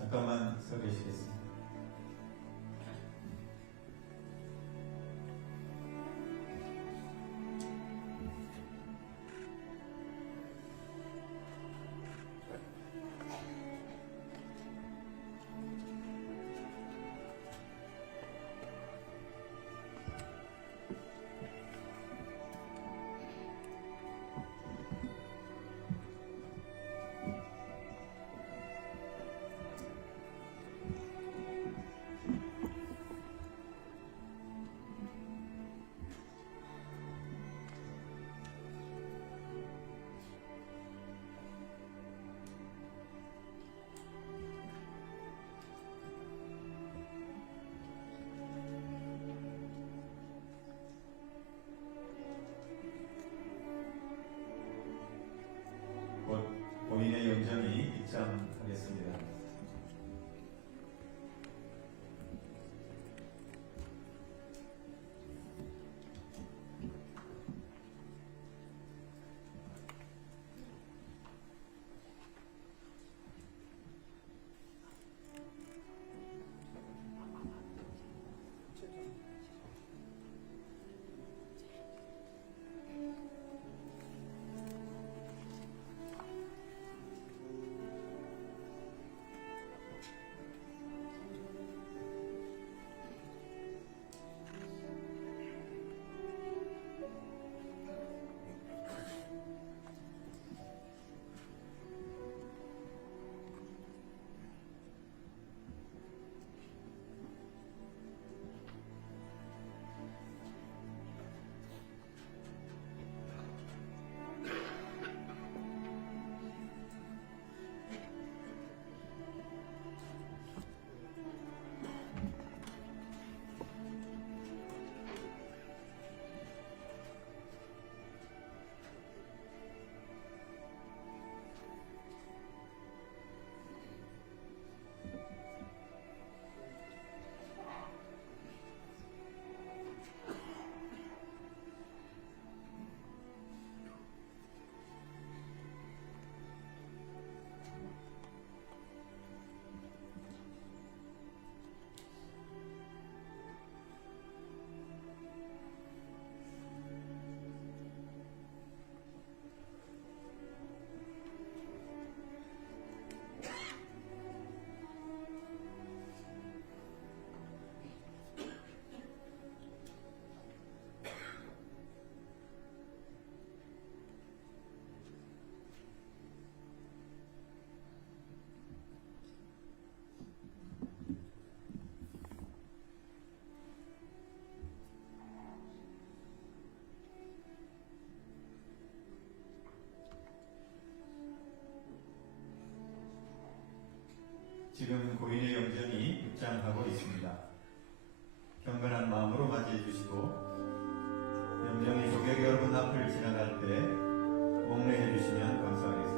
잠깐만 서 계시겠습니다. 곧 본인의 영정이 입장하겠습니다. 지금 고인의 영정이 입장하고 있습니다. 경건한 마음으로 맞이해 주시고 영정이 조객 여러분 앞을 지나갈 때 목례해 주시면 감사하겠습니다.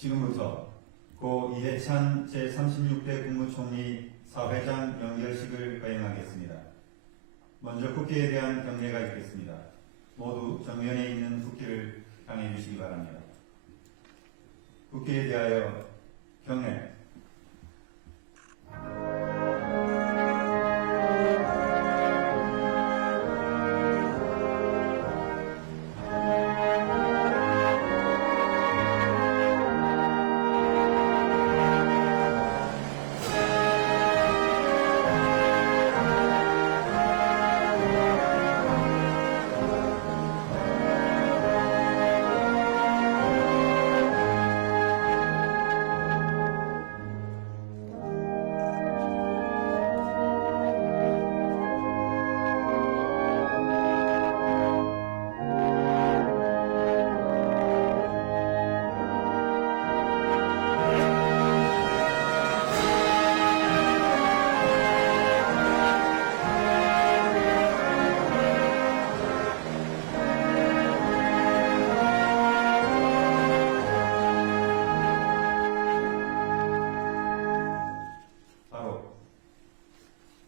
지금부터 고 이해찬 제36대 국무총리 사회장 연결식을 거행하겠습니다. 먼저 국회에 대한 경례가 있겠습니다. 모두 정면에 있는 국기를 향해 주시기 바랍니다. 국기에 대하여 경례.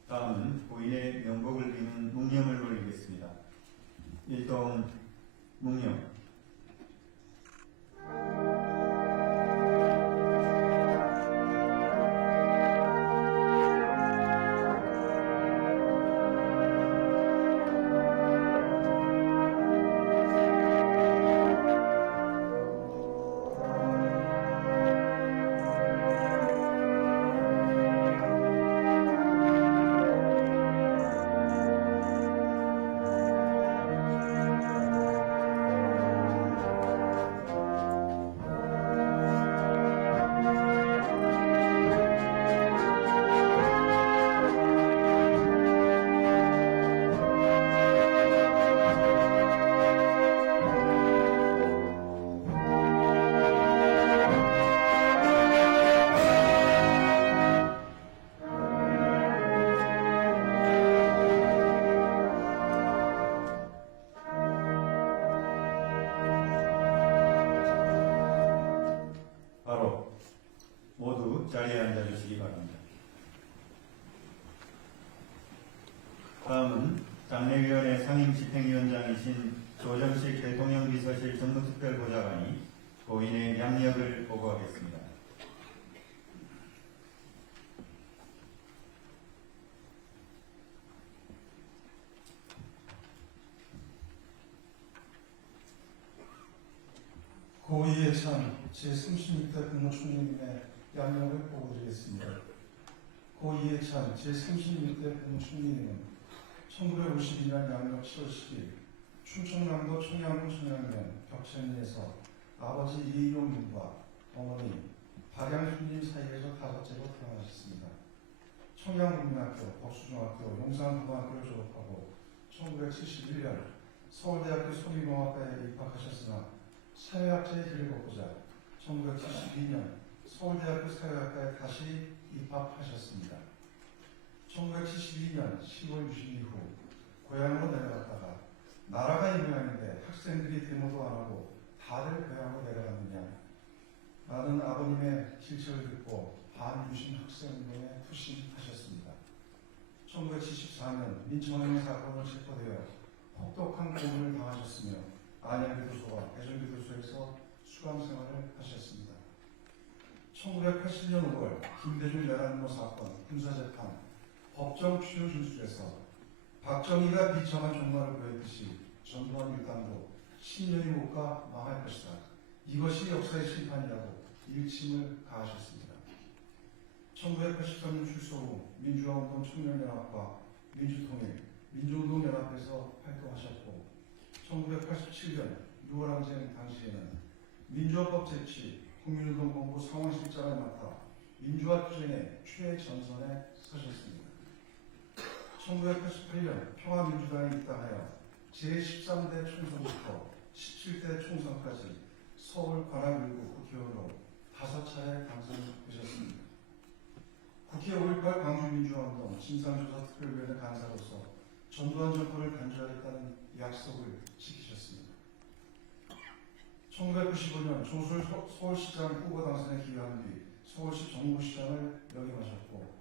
다음은 고인의 명복을 비는 묵념을 올리겠습니다. 일동 묵념. 모두 자리에 앉아주시기 바랍니다. 다음은 장례위원회 상임집행위원장이신 조정식 대통령 비서실 정무특별보좌관이 고인의 양력을 보고하겠습니다. 고 이해찬 제36대 국무총리님의 양력을 보고드리겠습니다. 고 이해찬 제36대 국무총리님은 1952년 양력 7월 10일 충청남도 청양군 청양면 벽천리에서 아버지 이용님과 어머니 박양순님 사이에서 다섯째로 태어나셨습니다. 청양국민학교, 복수중학교, 용산고등학교를 졸업하고 1971년 서울대학교 소비공학과에 입학하셨으나 사회학자의 길을 걷고자 1972년 서울대학교 사회학과에 다시 입학하셨습니다. 1972년 10월 유신 이후 고향으로 내려갔다가 나라가 이 모양인데 학생들이 데모도 안 하고 다들 고향으로 내려갔느냐. 많은 아버님의 질책을 듣고 반유신 학생운동에 투신하셨습니다. 1974년 민청은행 사건으로 체포되어 혹독한 고문을 당하셨으며 안양교도소와 대전교도소에서 수감 생활을 하셨습니다. 1980년 5월 김대중 내란음모 사건 군사재판 법정 추료 진술에서 박정희가 비참한 종말을 보였듯이 전두환 일당도 10년이 못 가 망할 것이다. 이것이 역사의 심판이라고 일침을 가하셨습니다. 1983년 출소 후 민주화운동 청년연합과 민주통일, 민주운동연합에서 활동하셨고 1987년 6월항쟁 당시에는 민주화법 제치, 국민운동 본부 상황실장을 맡아 민주화 투쟁의 최전선에 서셨습니다. 1988년 평화민주당에 입당하여 제13대 총선부터 17대 총선까지 서울 관악일구 국회의원으로 5차례 당선되셨습니다. 국회 5.18 광주민주화운동 진상조사특별위원회 간사로서 전두환 정권을 단죄하겠다는 약속을 지키셨습니다. 1995년 조술 서울시장 후보 당선에 기여한 뒤 서울시 정무시장을 역임하셨고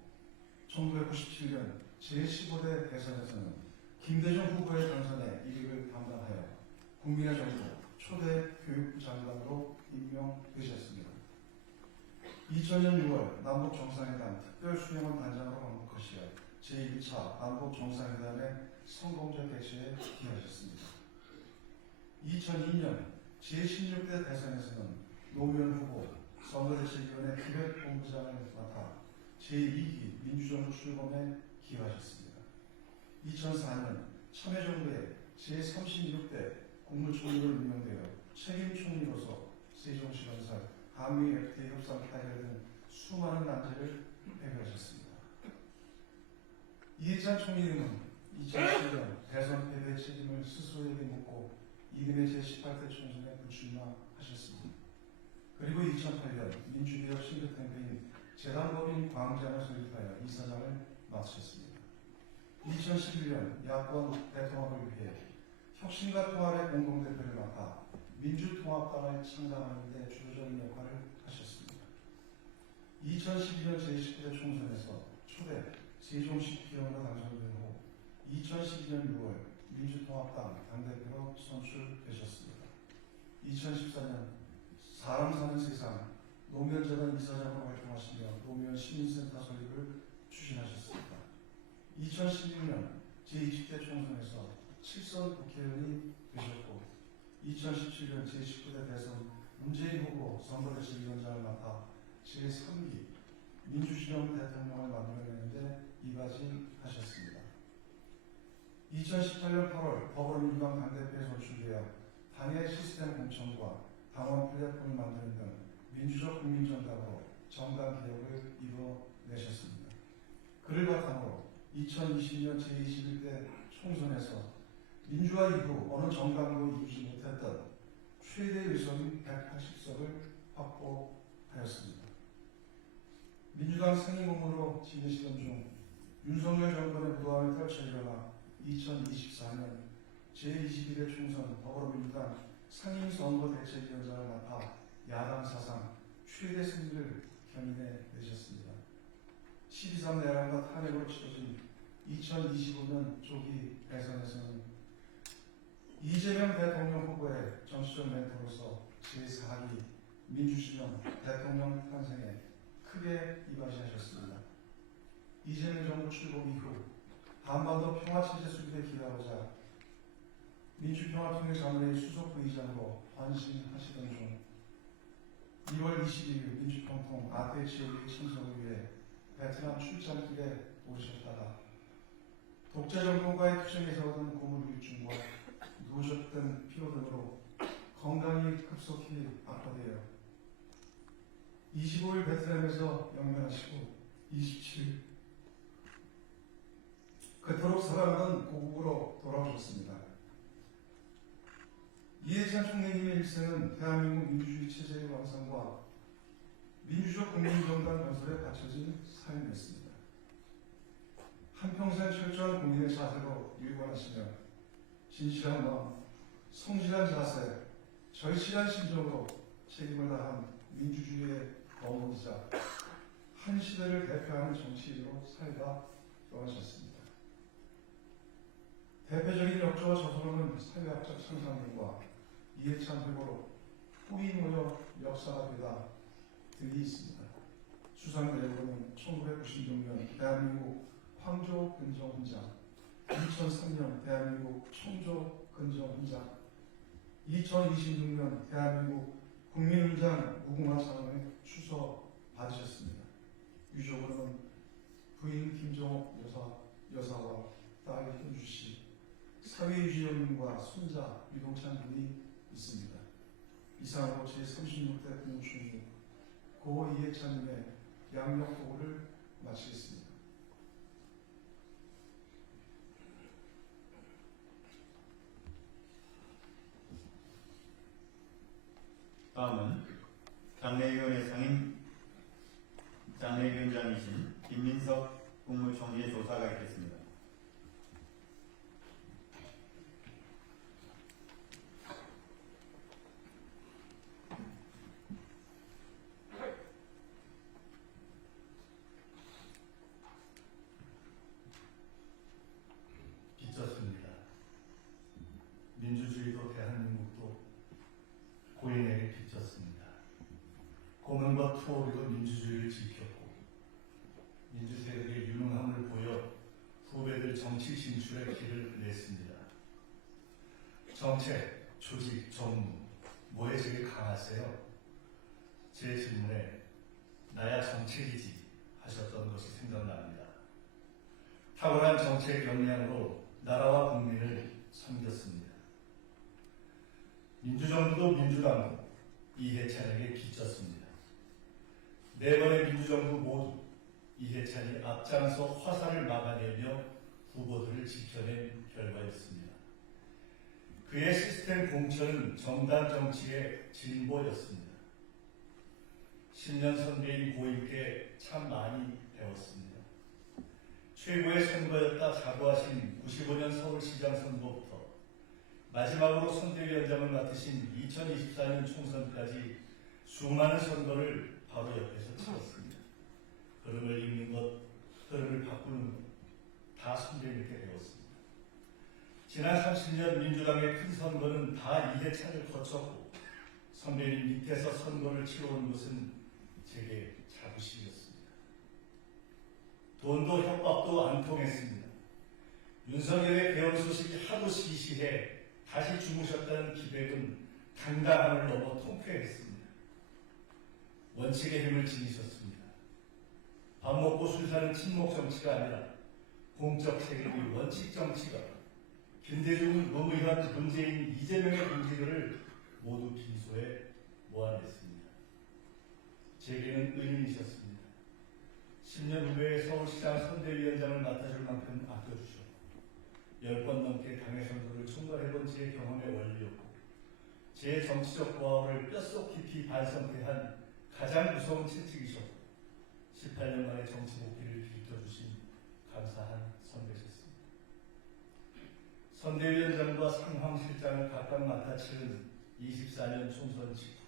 1997년 제15대 대선에서는 김대중 후보의 당선에 이익을 담당하여 국민의 정부 초대 교육부 장관으로 임명되셨습니다. 2000년 6월 남북 정상회담 특별수행원 단장으로 방북하시어 제1차 남북 정상회담의 성공적 개최에 기여하셨습니다. 2002년 제16대 대선에서는 노무현 후보 선거대책위원회 기획본부장을 맡아 제2기 민주정부 출범에 기여하셨습니다. 2004년 참여정부의 제36대 국무총리로 임명되어 책임총리로서 세종시건설, 한미 FTA 협상 타결 등 수많은 난제를 해결하셨습니다. 이해찬 총리는 2010년 대선 패배 책임을 스스로에게 묻고 이듬해 제18대 총선에 불출마하셨습니다. 그리고 2008년 민주개혁 싱크탱크인 재단법인 광장을 설립하여 이사장을 맡으셨습니다. 2011년 야권 대통합을 위해 혁신과 통합의 공동대표를 맡아 민주통합당을 창당하는 데 주도적인 역할을 하셨습니다. 2012년 제29대 총선에서 초대 세종시 기원으로 당선된 후 2012년 6월 민주통합당 당대표로 선출되셨습니다. 2014년 사람 사는 세상 노무현재단 이사장으로 활동하시며 노무현 시민센터 설립을 추진하셨습니다. 2016년 제20대 총선에서 7선 국회의원이 되셨고 2017년 제19대 대선 문재인 후보 선거대책위원장을 맡아 제3기 민주진영 대통령을 만들어내는데 이바지하셨습니다. 2018년 8월 더불어민주당 당대표에 선출되어 당의 시스템 공천과 당원 플랫폼을 만드는 등 민주적 국민정당으로 정당 개혁을 이뤄내셨습니다. 그를 바탕으로 2020년 제21대 총선에서 민주화 이후 어느 정당도 이루지 못했던 최대 의석인 180석을 확보하였습니다. 민주당 상임고문으로 지내시던 중 윤석열 정권의 무도함에 떨쳐 일어나 2024년 제21대 총선 더불어민주당 상임선거대책위원장을 맡아 야당 사상 최대 승리를 견인해내셨습니다. 12.3 내란과 탄핵으로 치러진 2025년 조기 대선에서는 이재명 대통령 후보의 정치적 멘토로서 제4기 민주진영 대통령 탄생에 크게 이바지하셨습니다. 이재명 정부 출범 이후 한반도 평화체제 수립에 기여하고자 민주평화통일자문회의 수석부의장으로 관심하시던 중 2월 22일 민주평통 아태지역의 참석을 위해 베트남 출장길에 오셨다가 독재정권과의 투쟁에서 얻은 고물유증과 누적된 피로 등으로 건강이 급속히 악화되어 25일 베트남에서 영면하시고 27일 그토록 사랑하던 고국으로 돌아오셨습니다. 이해찬 총리님의 일생은 대한민국 민주주의 체제의 완성과 민주적 국민정당 건설에 바쳐진 삶이었습니다. 한평생 철저한 국민의 자세로 일관하시며 진실한 마음, 성실한 자세, 절실한 심정으로 책임을 다한 민주주의의 어머니자 한 시대를 대표하는 정치인으로 살다 떠나셨습니다. 대표적인 역조와 저서로는 사회학적 상상력과 이해찬 회고록 후이 모여 역사가 되다 등이 있습니다. 수상 내용으로는 1996년 대한민국 황조 근정 훈장, 2003년 대한민국 청조 근정 훈장, 2026년 대한민국 국민훈장 무궁화 상을 추서 받으셨습니다. 유족으로는 부인 김정옥 여사와 딸 현주 씨, 사회유지연과 손자 유동찬 군이 있습니다. 이상으로 제36대 국무총리 고 이해찬님의 양력 보고를 마치겠습니다. 다음은 장례위원회 상임 장례위원장이신 김민석 국무총리의 조사가 있겠습니다. 정치 진출의 길을 냈습니다. 정책, 조직, 정무, 뭐에 제일 강하세요? 제 질문에 나야 정책이지 하셨던 것이 생각납니다. 탁월한 정책 역량으로 나라와 국민을 섬겼습니다. 민주정부도 민주당도 이해찬에게 기쳤습니다. 네 번의 민주정부 모두 이해찬이 앞장서 화살을 막아내며 후보들을 지켜낸 결과였습니다. 그의 시스템 공천은 정당 정치의 진보였습니다. 10년 선배인 고인께 참 많이 배웠습니다. 최고의 선거였다 자부하신 95년 서울시장 선거부터 마지막으로 선대위원장을 맡으신 2024년 총선까지 수많은 선거를 바로 옆에서 치렀습니다. 흐름을 읽는 것, 흐름을 바꾸는 것, 다 선배님께 배웠습니다. 지난 30년 민주당의 큰 선거는 다 이해찬을 거쳤고 선배님 밑에서 선거를 치러온 것은 제게 자부심이었습니다. 돈도 협박도 안 통했습니다. 윤석열의 개헌 소식이 하도 시시해 다시 주무셨다는 기백은 당당함을 넘어 통쾌했습니다. 원칙의 힘을 지니셨습니다. 밥 먹고 술 사는 친목 정치가 아니라 공적 책임의 원칙 정치가 김대중, 노무현, 문재인, 이재명의 공직을 모두 빈소에 모아냈습니다. 제게는 은인이셨습니다. 10년 후에 서울시장 선대위원장을 맡아줄 만큼 아껴주셨고 10번 넘게 당의 선거를 총괄해본 제 경험의 원리였고 제 정치적 고아를 뼛속 깊이 반성케한 가장 무서운 채찍이셨고 18년 만에 정치 복귀를 빌켜주신 감사한 선배셨습니다. 선대위원장과 상황실장을 각각 맡아 치른 24년 총선 직후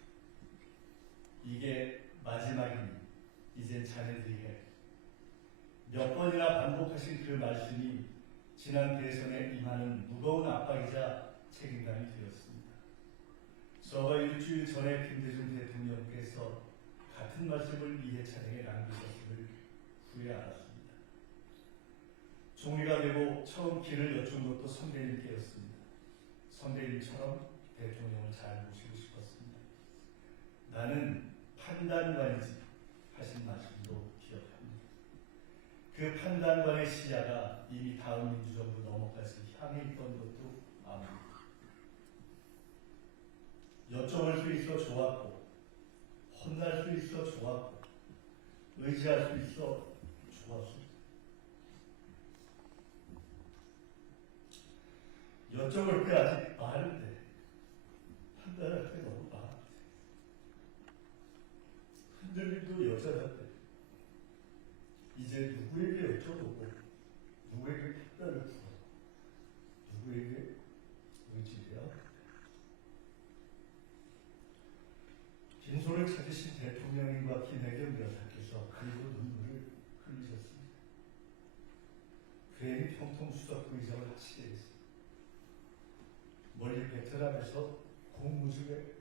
이게 마지막이니 이젠 자네들이 해. 몇 번이나 반복하신 그 말씀이 지난 대선에 임하는 무거운 압박이자 책임감이 되었습니다. 저가 일주일 전에 김대중 대통령께서 같은 말씀을 이해찬에게 남기셨음을 후에 알았습니다. 총리가 되고 처음 길을 여쭌 것도 선배님께였습니다. 선배님처럼 대통령을 잘 모시고 싶었습니다. 나는 판단관이지 하신 말씀도 기억합니다. 그 판단관의 시야가 이미 다음 민주정부 넘어가서 향해 있던 것도 압니다. 여쭤볼 수 있어 좋았고 혼날 수 있어 좋았고 의지할 수 있어 좋았습니다. 여쭤볼 때 아직 많은데 판단할 때 너무 많은데 흔들림도 여전한데 이제 누구에게 여쭤보고 누구에게 판단을 풀어 누구에게 의지해야 빈소를 찾으신 대통령님과 김혜경 여사께서 그리고 눈물을 흘리셨습니다. 괜히 평통수석 의장을 하시게 했습니다. 멀리 베트남에서 공무 중에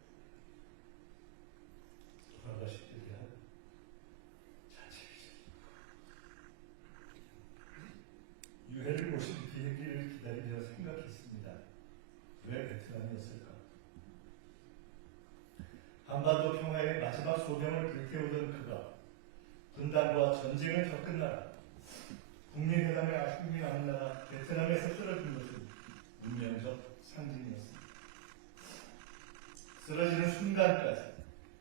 돌아가신 데 대한 자책이죠. 유해를 모신 비행기를 기다리며 생각했습니다. 왜 베트남이었을까? 한반도 평화의 마지막 소명을 불태우던 그가 분단과 전쟁을 겪은 나라, 국민회담의 아픔이 남은 나라 베트남에서 쓰러진 것은 운명적 상징이었습니다. 쓰러지는 순간까지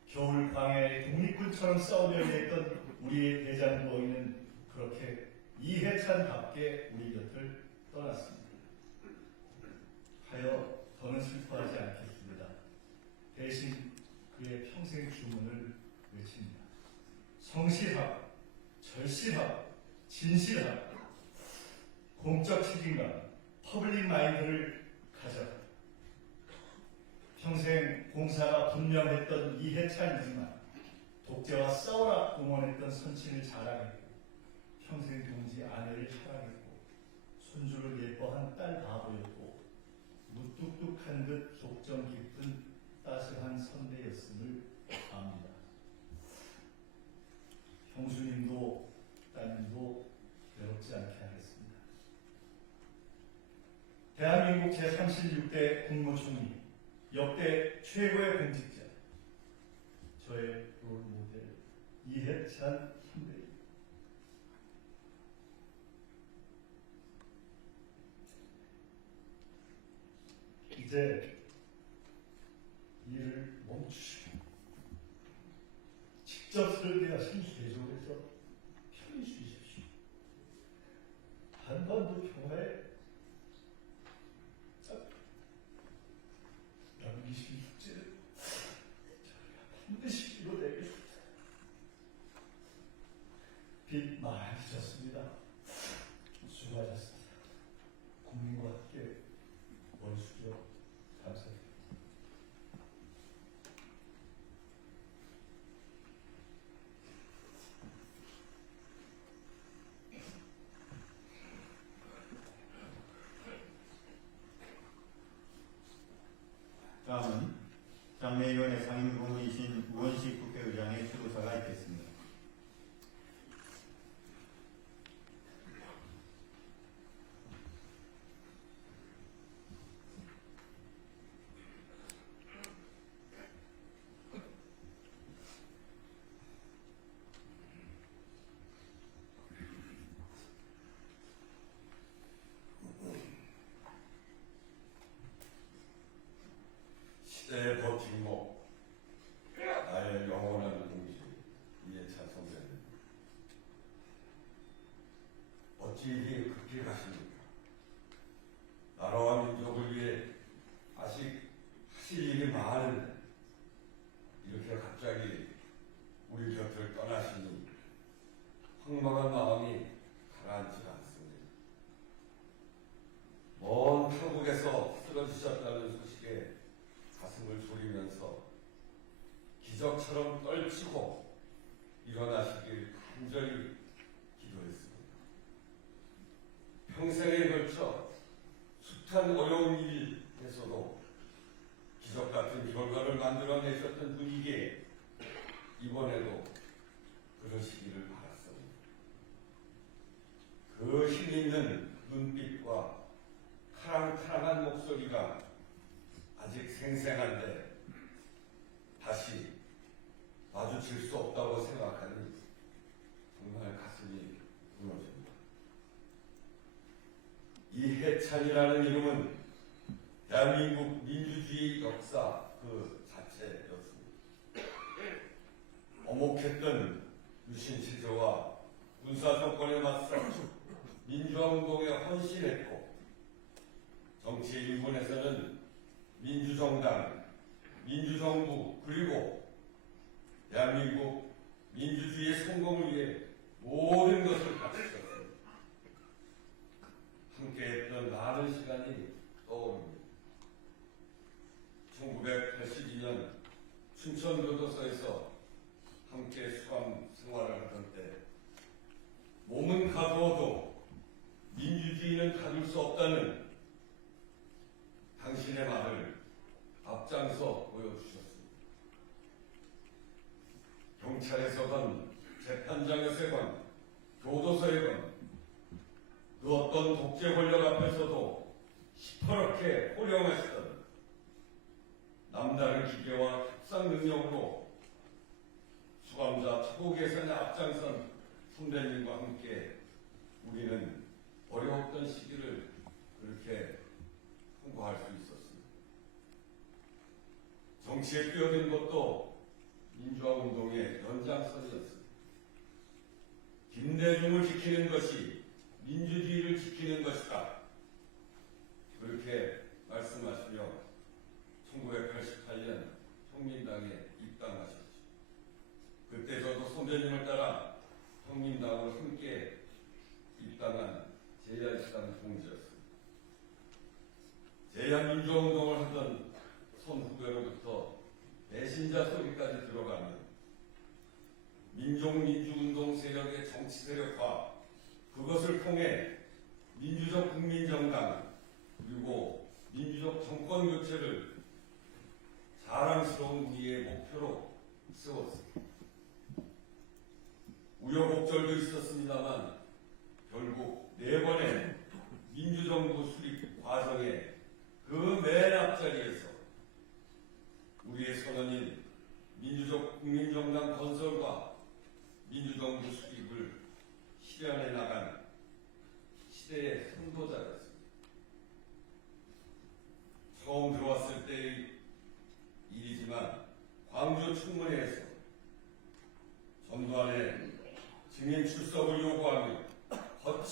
겨울 광야의 독립군처럼 싸우려 했던 우리의 대장 부어이는 그렇게 이해찬답게 우리 곁을 떠났습니다. 하여 더는 슬퍼하지 않겠습니다. 대신 그의 평생 주문을 외칩니다. 성실하고 절실하고 진실하고 공적 책임감, 퍼블릭 마인드를 가져 평생 공사가 분명했던 이해찬이지만 독재와 싸우라 공언했던 선친을 자랑했고 평생 동지 아내를 사랑했고 손주를 예뻐한 딸 바보였고 무뚝뚝한 듯 속정 깊은 따스한 선배였음을 압니다. 형수님도 따님도 외롭지 않게 하겠습니다. 대한민국 제36대 국무총리, 역대 최고의 공직자, 저의 롤 모델 이해찬 선배님. 이제 일을 멈추시고 직접 설계하신 세종에서 편히 쉬십시오. 한반도 평화에 남기신 숙제를 저희가 반드시 이뤄내겠습니다. 빚 많이 졌습니다. 수고하셨습니다. 국민과 함께 원수죠. 감사합니다. 다음은 장례위원회 상임고문이신 우원식 국회의장의 추도사가 있겠습니다. 시대의 버팀목, 나의 영원한 동지 이해찬 선배님. 어찌 이리 그렇게 가십니까? 나라와 민족을 위해 아직 하실 일이 많은데 이렇게 갑자기 우리 곁을 떠나시니 황망한 마음이 가라앉지 않습니다. 먼 한국에서 쓰러지셨다는 소식에 가슴을 졸이면서 기적처럼 떨치고 일어나시길 간절히 기도했습니다. 평생에 걸쳐 숱한 어려운 일에서도 기적 같은 결과를 만들어내셨던 분이기에 이번에도 그러시기를 바랐습니다. 그 힘있는 눈빛과 카랑카랑한 목소리가 아직 생생한데 다시 마주칠 수 없다고 생각하니 정말 가슴이 무너집니다. 이해찬이라는 이름은 대한민국 민주주의 역사 그 자체였습니다. 어목했던 유신체제와 군사정권에 맞서 민주화운동에 헌신했고 정치의 일본에서는 민주정당, 민주정부 그리고 대한민국 민주주의의 성공을 위해 모든 것을 바치셨습니다. 함께했던 많은 시간이 떠오릅니다. 1982년 춘천교도소에서 함께 수감 생활을 하던 때 몸은 가두어도 민주주의는 가둘 수 없다는 당신의 말을 앞장서 보여주셨습니다. 경찰에서건 재판장에서건 교도소에건 그 어떤 독재 권력 앞에서도 시퍼렇게 호령하시던 남다른 기계와 협상 능력으로 수감자 처우 개선에 앞장선 선배님과 함께 우리는 어려웠던 시기를 그렇게 통과할 수 있었습니다. 정치에 뛰어든 것도 민주화 운동의 연장선이었습니다. 김대중을 지키는 것이 민주주의를 지키는 것이다. 그렇게 말씀하시며 1988년 형민당에 입당하셨죠. 그때 저도 선배님을 따라 형민당으로 함께 입당한 제1당 동지였습니다. 제1민주화운동을 하던 선후배로부터 배신자 소리까지 들어가는 민족민주운동 세력의 정치 세력화, 그것을 통해 민주적 국민정당 그리고 민주적 정권 교체를 자랑스러운 우리의 목표로 세웠습니다. 우여곡절도 있었습니다만 결국 4번의 민주정부 수립 과정에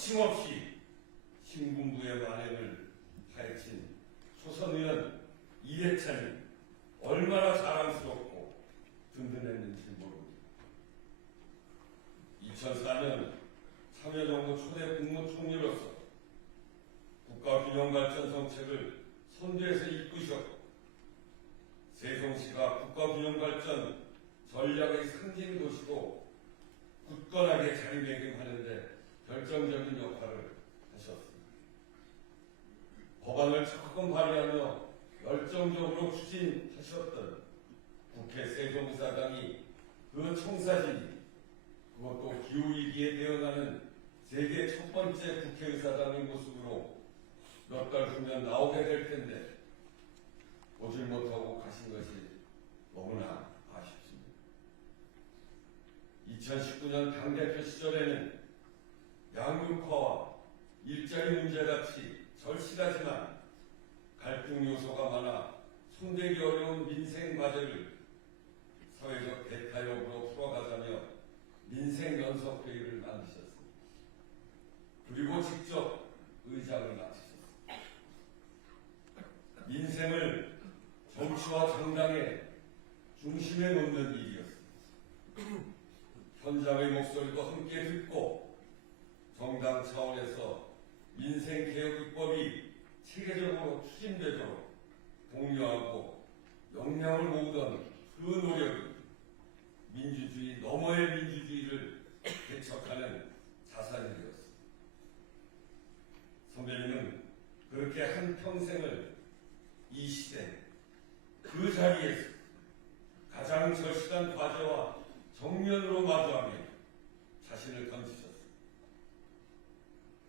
거침없이 신군부의 만행을 파헤친 초선의원 이해찬이 얼마나 자랑스럽고 든든했는지 모릅니다. 2004년 참여정부 초대 국무총리로서 국가균형발전 정책을 선두에서 이끄셨고 세종시가 국가균형발전 전략의 상징도시로 굳건하게 자리매김하는데 결정적인 역할을 하셨습니다. 법안을 적극 발의하며 열정적으로 추진하셨던 국회 세종사당이 그 청사진이 그것도 기후위기에 대응하는 세계 첫 번째 국회의사당의 모습으로 몇 달 후면 나오게 될 텐데 오질 못하고 가신 것이 너무나 아쉽습니다. 2019년 당대표 시절에는 양극화와 일자리 문제같이 절실하지만 갈등 요소가 많아 손대기 어려운 민생 과제를 사회적 대타협으로 풀어가자며 민생연석회의를 만드셨습니다. 그리고 직접 의장을 맡으셨습니다. 민생을 정치와 정당의 중심에 놓는 일이었습니다. 현장의 목소리도 함께 듣고 정당 차원에서 민생개혁 입법이 체계적으로 추진되도록 독려하고 역량을 모으던 그 노력이 민주주의 너머의 민주주의를 개척하는 자산이 되었습니다. 선배님은 그렇게 한 평생을 이 시대 그 자리에서 가장 절실한 과제와 정면으로 마주하며 자신을 던지셨습니다.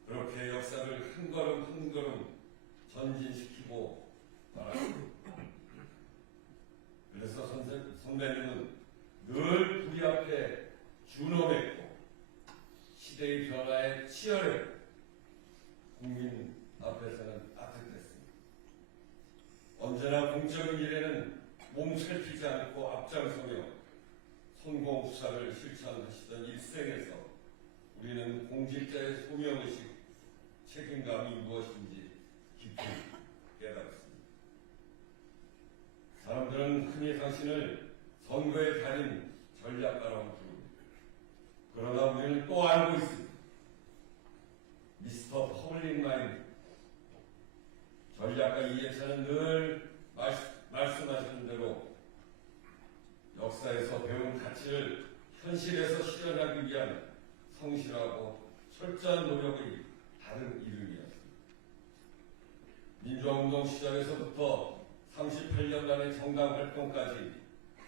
그렇게 역사를 한 걸음 한 걸음 전진시키고 말았습니다. 그래서 선배님은 늘 우리 앞에 준엄했고 시대의 변화에 치열해 국민 앞에서는 따뜻했습니다. 언제나 공적인 일에는 몸살피지 않고 앞장서며 성공수사를 실천하시던 일생에서 우리는 공직자의 소명의식, 책임감이 무엇인지 깊이 깨달았습니다. 사람들은 흔히 당신을 선거의 달인 전략가라고 부릅니다. 그러나 우리는 또 알고 있습니다. 미스터 퍼블릭 마인드. 전략가 이해찬은 늘 말씀하시는 대로 역사에서 배운 가치를 현실에서 실현하기 위한 성실하고 철저한 노력의 다른 이름이었습니다. 민주화운동 시절에서부터 38년간의 정당 활동까지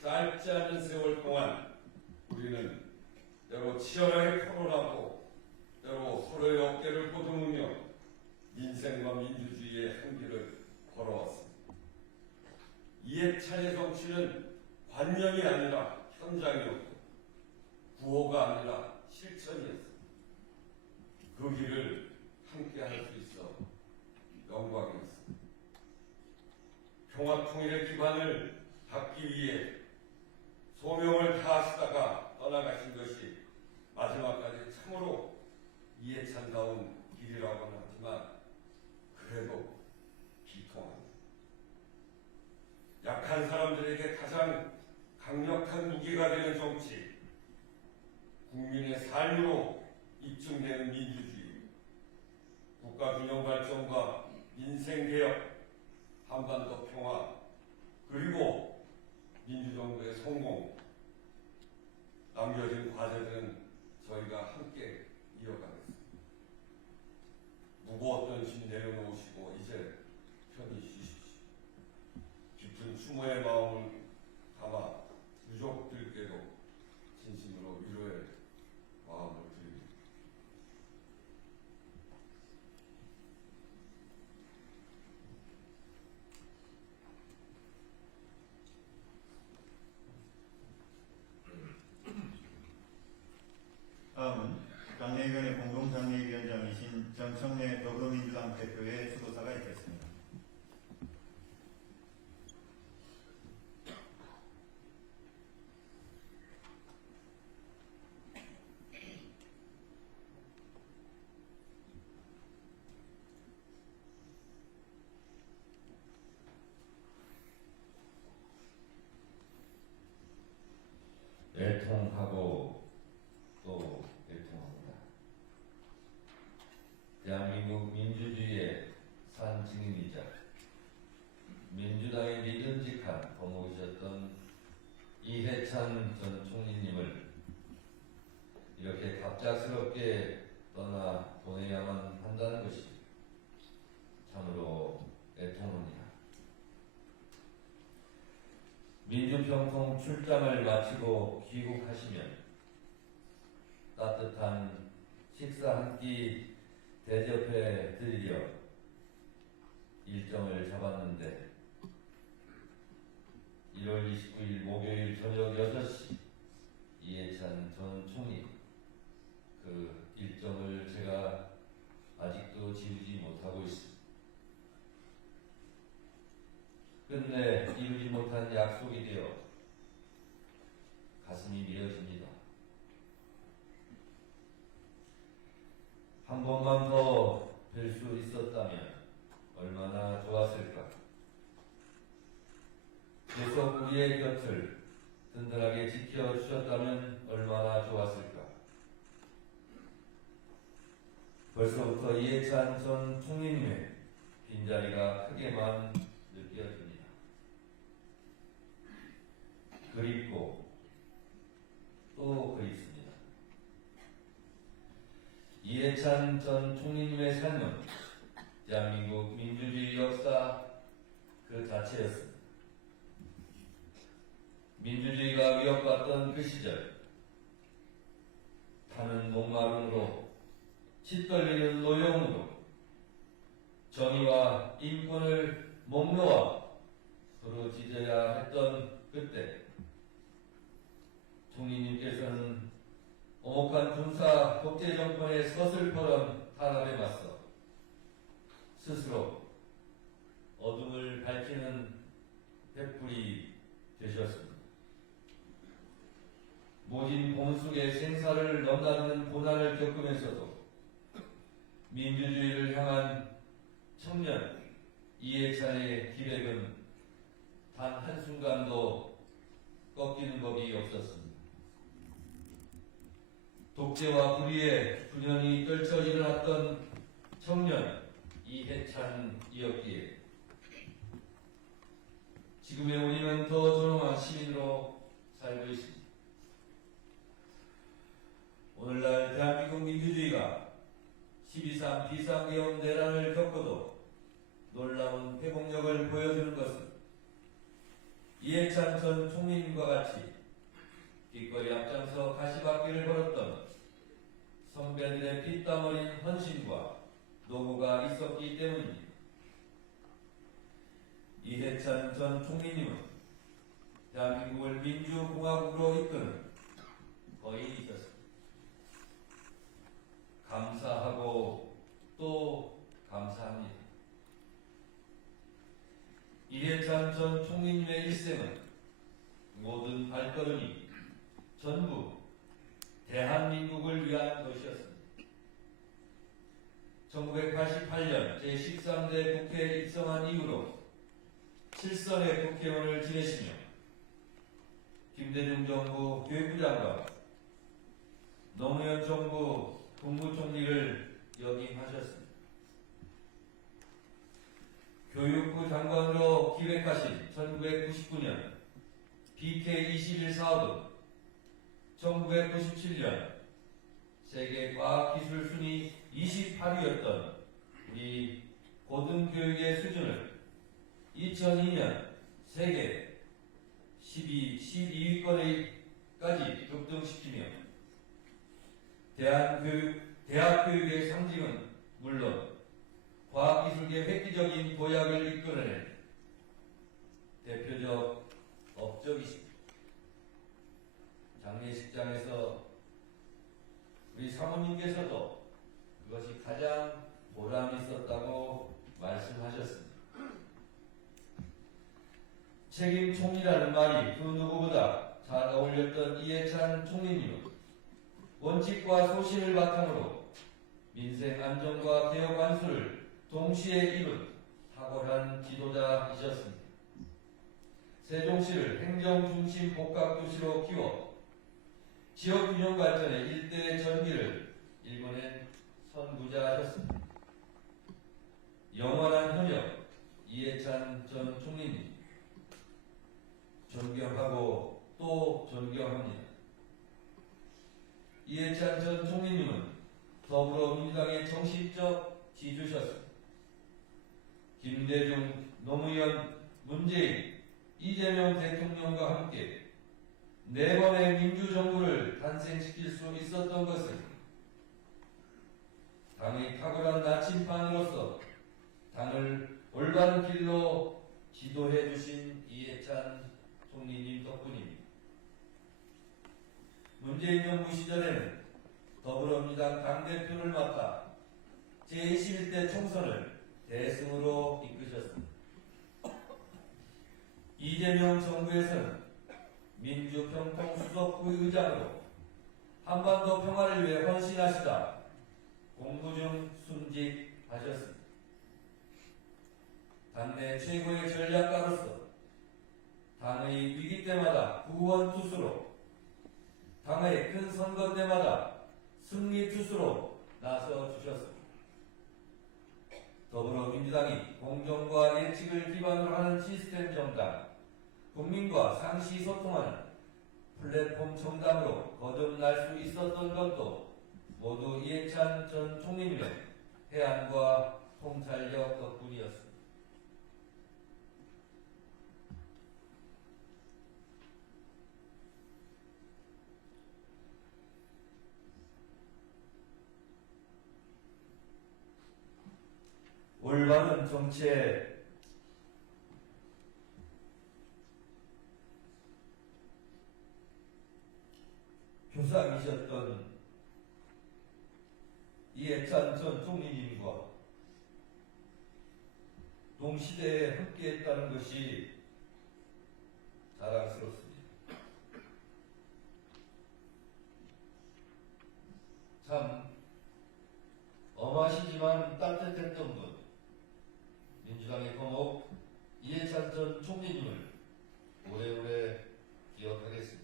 짧지 않은 세월 동안 우리는 때로 치열하게 토론하고 때로 서로의 어깨를 보듬으며 민생과 민주주의의 한길을 걸어왔습니다. 이해찬의 정치는 관념이 아니라 현장이었고 구호가 아니라 실천이었습니다. 그 길을 함께 할 수 있어 영광이었습니다. 평화통일의 기반을 닦기 위해 소명을 다하시다가 떠나가신 것이 마지막까지 참으로 이해찬다운 길이라고는 하지만 그래도 비통합니다. 약한 사람들에게 가장 강력한 무기가 되는 정치, 국민의 삶으로 입증되는 민주주의, 국가균형발전과 민생개혁, 한반도 평화, 그리고 민주정부의 성공, 남겨진 과제들은 저희가 함께 이어가겠습니다. 무거웠던 짐 내려놓으시고 이제 편히 쉬십시오. 깊은 추모의 마음을 담아 유족들께도 진심으로 위로의 마음을 드립니다. 다음은 장례위원회 공동장례위원장이신 정청래 더불어민주당 대표의 수도사가 있겠습니다. 애통하고 또 애통합니다. 대한민국 민주주의의 산 증인이자 민주당의 믿음직한 거목이셨던 이해찬 전 총리님을 이렇게 갑작스럽게 떠나 보내야만 한다는 것이 참으로 애통합니다. 민주평통 출장을 마치고 귀국하시면 따뜻한 식사 한 끼 대접해 드리려 일정을 잡았는데 1월 29일 목요일 저녁 6시 이해찬 전 총리 그 일정을 제가 아직도 지우지 못하고 있습니다. 끝내 이루지 못한 약속이 되어 가슴이 미어집니다. 한 번만 더 뵐 수 있었다면 얼마나 좋았을까. 계속 우리의 곁을 든든하게 지켜주셨다면 얼마나 좋았을까. 벌써부터 이해찬 전 총리님의 빈자리가 크게만 느껴집니다. 그립고 또 그립습니다. 이해찬 전 총리님의 삶은 대한민국 민주주의 역사 그 자체였습니다. 민주주의가 위협받던 그 시절 타는 목마름으로 짓떨리는 노여움으로 정의와 인권을 목놓아 부르짖어야 했던 그때 총리님께서는 오목한 군사 독재 정권의 서슬퍼런 탄압에 맞서 스스로 어둠을 밝히는 횃불이 되셨습니다. 모진 고문 속에 생사를 넘나드는 고난을 겪으면서도 민주주의를 향한 청년 이해찬의 기백은 단 한순간도 꺾이는 법이 없었습니다. 독재와 불의에 분연히 떨쳐 일어났던 청년 이해찬이었기에 지금의 우리는 더 존엄한 시민으로 살고 있습니다. 오늘날 대한민국 민주주의가 12.3 비상계엄 내란을 겪어도 놀라운 회복력을 보여주는 것은 이해찬 전 총리님과 같이 기꺼이 앞장서 가시밭길을 걸었던 선배들의 피땀 어린 헌신과 노고가 있었기 때문입니다. 이해찬 전 총리님은 대한민국을 민주공화국으로 이끄는 거인이셨습니다. 감사하고 또 감사합니다. 이해찬 전 총리님의 일생은 모든 발걸음이 전부 대한민국을 위한 것이었습니다. 1988년 제13대 국회에 입성한 이후로 7선의 국회의원을 지내시며 김대중 정부 교육부 장관, 노무현 정부 국무총리를 역임하셨습니다. 교육부 장관으로 기획하신 1999년 BK21 사업은 1997년 세계 과학기술 순위 28위였던 우리 고등교육의 수준을 2002년 세계 12위권에까지 급등시키며 대학 교육의 상징은 물론 과학기술계 획기적인 도약을 이끌어낸 대표적 업적이십니다. 장례식장에서 우리 사모님께서도 그것이 가장 보람 있었다고 말씀하셨습니다. 책임 총리라는 말이 그 누구보다 잘 어울렸던 이해찬 총리님은 원칙과 소신을 바탕으로 민생 안정과 개혁 안수를 동시에 이룬 탁월한 지도자이셨습니다. 세종시를 행정중심 복합도시로 키워 지역균형 발전의 일대 전기를 일본에 선구자하셨습니다. 영원한 현역 이해찬 전 총리님 존경하고 또 존경합니다. 이해찬 전 총리님은 더불어민주당의 정식적 지주셨습니다. 김대중, 노무현, 문재인, 이재명 대통령과 함께 4번의 민주정부를 탄생시킬 수 있었던 것은 당의 탁월한 나침반으로서 당을 올바른 길로 지도해 주신 이해찬 총리님 덕분입니다. 문재인 정부 시절에는 더불어민주당 당대표를 맡아 제21대 총선을 대승으로 이끄셨습니다. 이재명 정부에서는 민주평통수석 부의장으로 한반도 평화를 위해 헌신하시다 공부 중 순직하셨습니다. 당내 최고의 전략가로서 당의 위기 때마다 구원투수로 당의 큰 선거 때마다 승리투수로 나서주셨습니다. 더불어민주당이 공정과 예측을 기반으로 하는 시스템 정당, 국민과 상시 소통하는 플랫폼 정당으로 거듭날 수 있었던 것도 모두 이해찬 전 총리님의 해안과 통찰력 덕분이었습니다. 올바른 정치의 표상이셨던 이해찬 전 총리님과 동시대에 함께했다는 것이 자랑스럽습니다. 참 엄하시지만 따뜻했던 분, 민주당의 거목 이해찬 전 총리님을 오래오래 기억하겠습니다.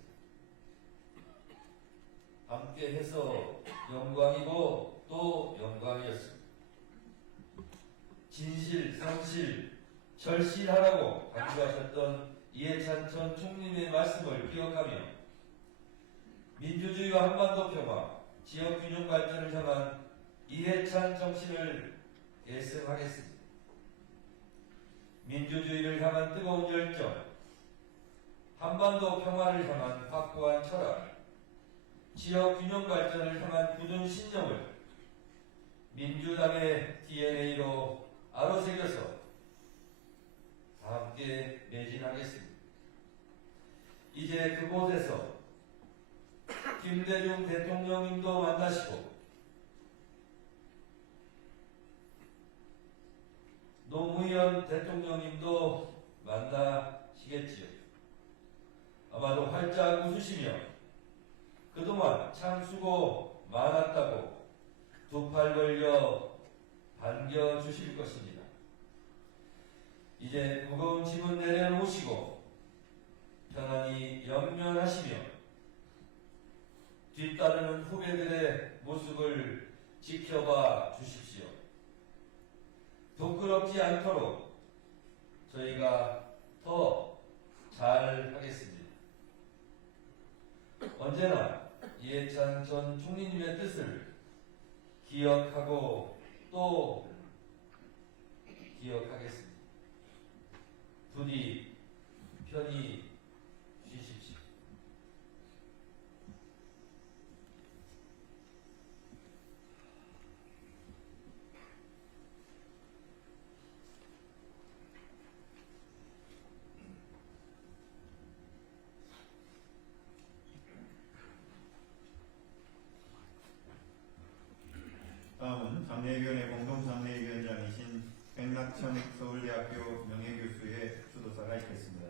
함께해서 영광이고 또 영광이었습니다. 진실, 성실, 절실하라고 강조하셨던 이해찬 전 총리님의 말씀을 기억하며 민주주의와 한반도 평화, 지역균형 발전을 향한 이해찬 정신을 계승하겠습니다. 민주주의를 향한 뜨거운 열정, 한반도 평화를 향한 확고한 철학, 지역균형 발전을 향한 굳은 신념을 민주당의 DNA로 아로새겨서 다 함께 매진하겠습니다. 이제 그곳에서 김대중 대통령님도 만나시고 노무현 대통령님도 만나시겠지요. 아마도 활짝 웃으시며 그동안 참 수고 많았다고 두 팔 벌려 반겨주실 것입니다. 이제 무거운 짐은 내려놓으시고 편안히 영면하시며 뒤따르는 후배들의 모습을 지켜봐 주십시오. 부끄럽지 않도록 저희가 더 잘하겠습니다. 언제나 이해찬 전 총리님의 뜻을 기억하고 또 기억하겠습니다. 부디 편히 쉬십시오. 다음은 장례위원회 공동장례위원장이신 백낙천 서울대학교 명예교수의 수도사가 있겠습니다.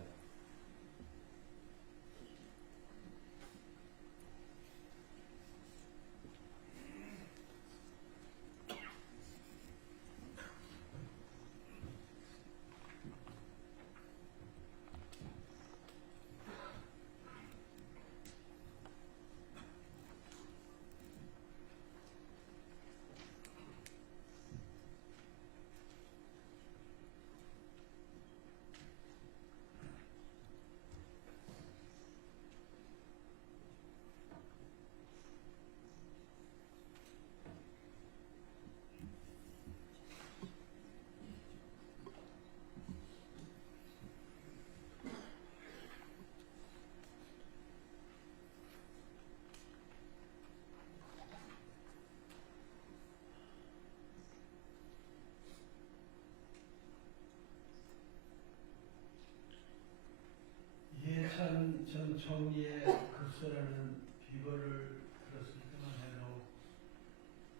전 총리의 급소라는 비거를 들었을 때만 해도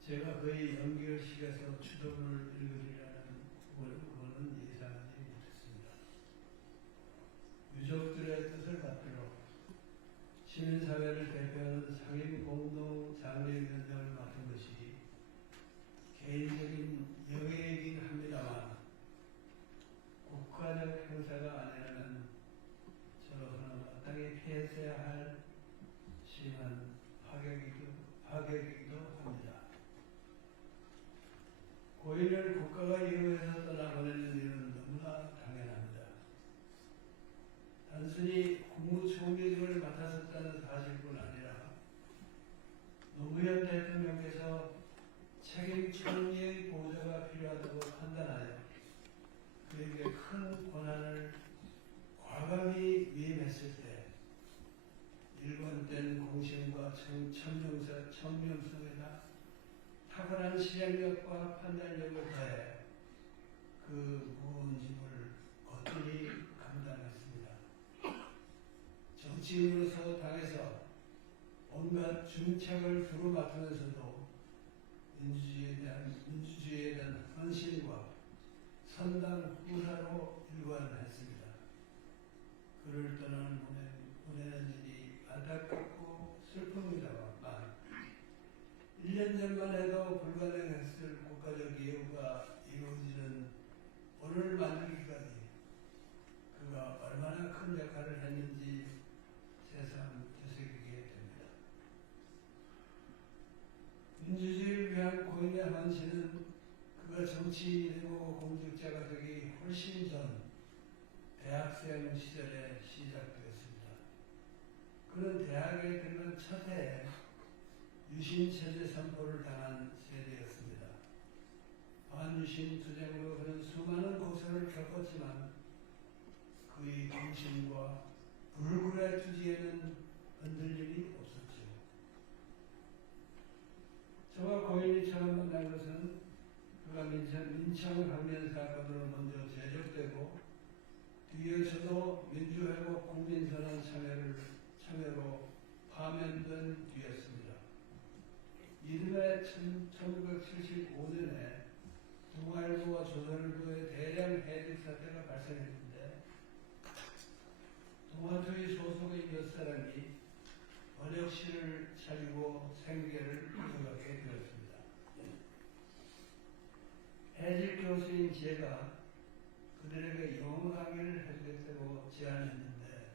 제가 그의 연결식에서 추도문을 읽으리라는 그거는 예상하지 못했습니다. 유족들의 뜻을 받들어 시민사회를 대표하는 상임 공동 장례위원장을 맡은 것이 개인적인 영예이긴 합니다만 국가적 행사가 아니라는 저는 마땅히 피했어야 할 심한 파격이기도 합니다. 고인을 국가가 이용해서 떠나보내는 일은 너무나 당연합니다. 단순히 국무총리직을 맡았었다는 사실뿐 아니라 노무현 대통령께서 책임 총리의 보좌가 필요하다고 판단하여 그에게 큰 권한을 과감히 위임했을 때 일관된 공신과 청명성에다 탁월한 실행력과 판단력을 다해 그 무거운 짐을 어떻게 감당했습니다. 정치인으로서 당에서 온갖 중책을 두루 맡으면서도 민주주의에 대한 헌신과 선당 후사로 일관했습니다. 그를 떠나는 보내는 일이 안타깝고 슬픕니다만 1년 전만 해도 불가능했을 국가적 예우가 이루어지는 오늘 만들기까지 그가 얼마나 큰 역할을 했는지 새삼 되새기게 됩니다. 민주주의를 위한 고인의 헌신은 그가 정치인이고 공직자가 되기 훨씬 전 대학생 시절에 시작되었습니다. 그는 대학에 들어간 첫 해에 유신체제 선포를 당한 세대였습니다. 반유신 투쟁으로 그는 수많은 고생을 겪었지만 그의 정신과 불굴의 투지에는 흔들림이 없었죠. 저와 고인이 처음 만난 것은 그가 민청학년 사건으로 먼저 제적되고 뒤에 저도 민주회복 국민선언 참여로 파면된 뒤였습니다. 이듬해 1975년에 동아일보와 조선일보의 대량 해직 사태가 발생했는데 동아투의 소속의 몇 사람이 번역실을 차리고 생계를 이어가게 되었습니다. 해직 교수인 제가 그들에게 영어 강의를 해주겠다고 제안했는데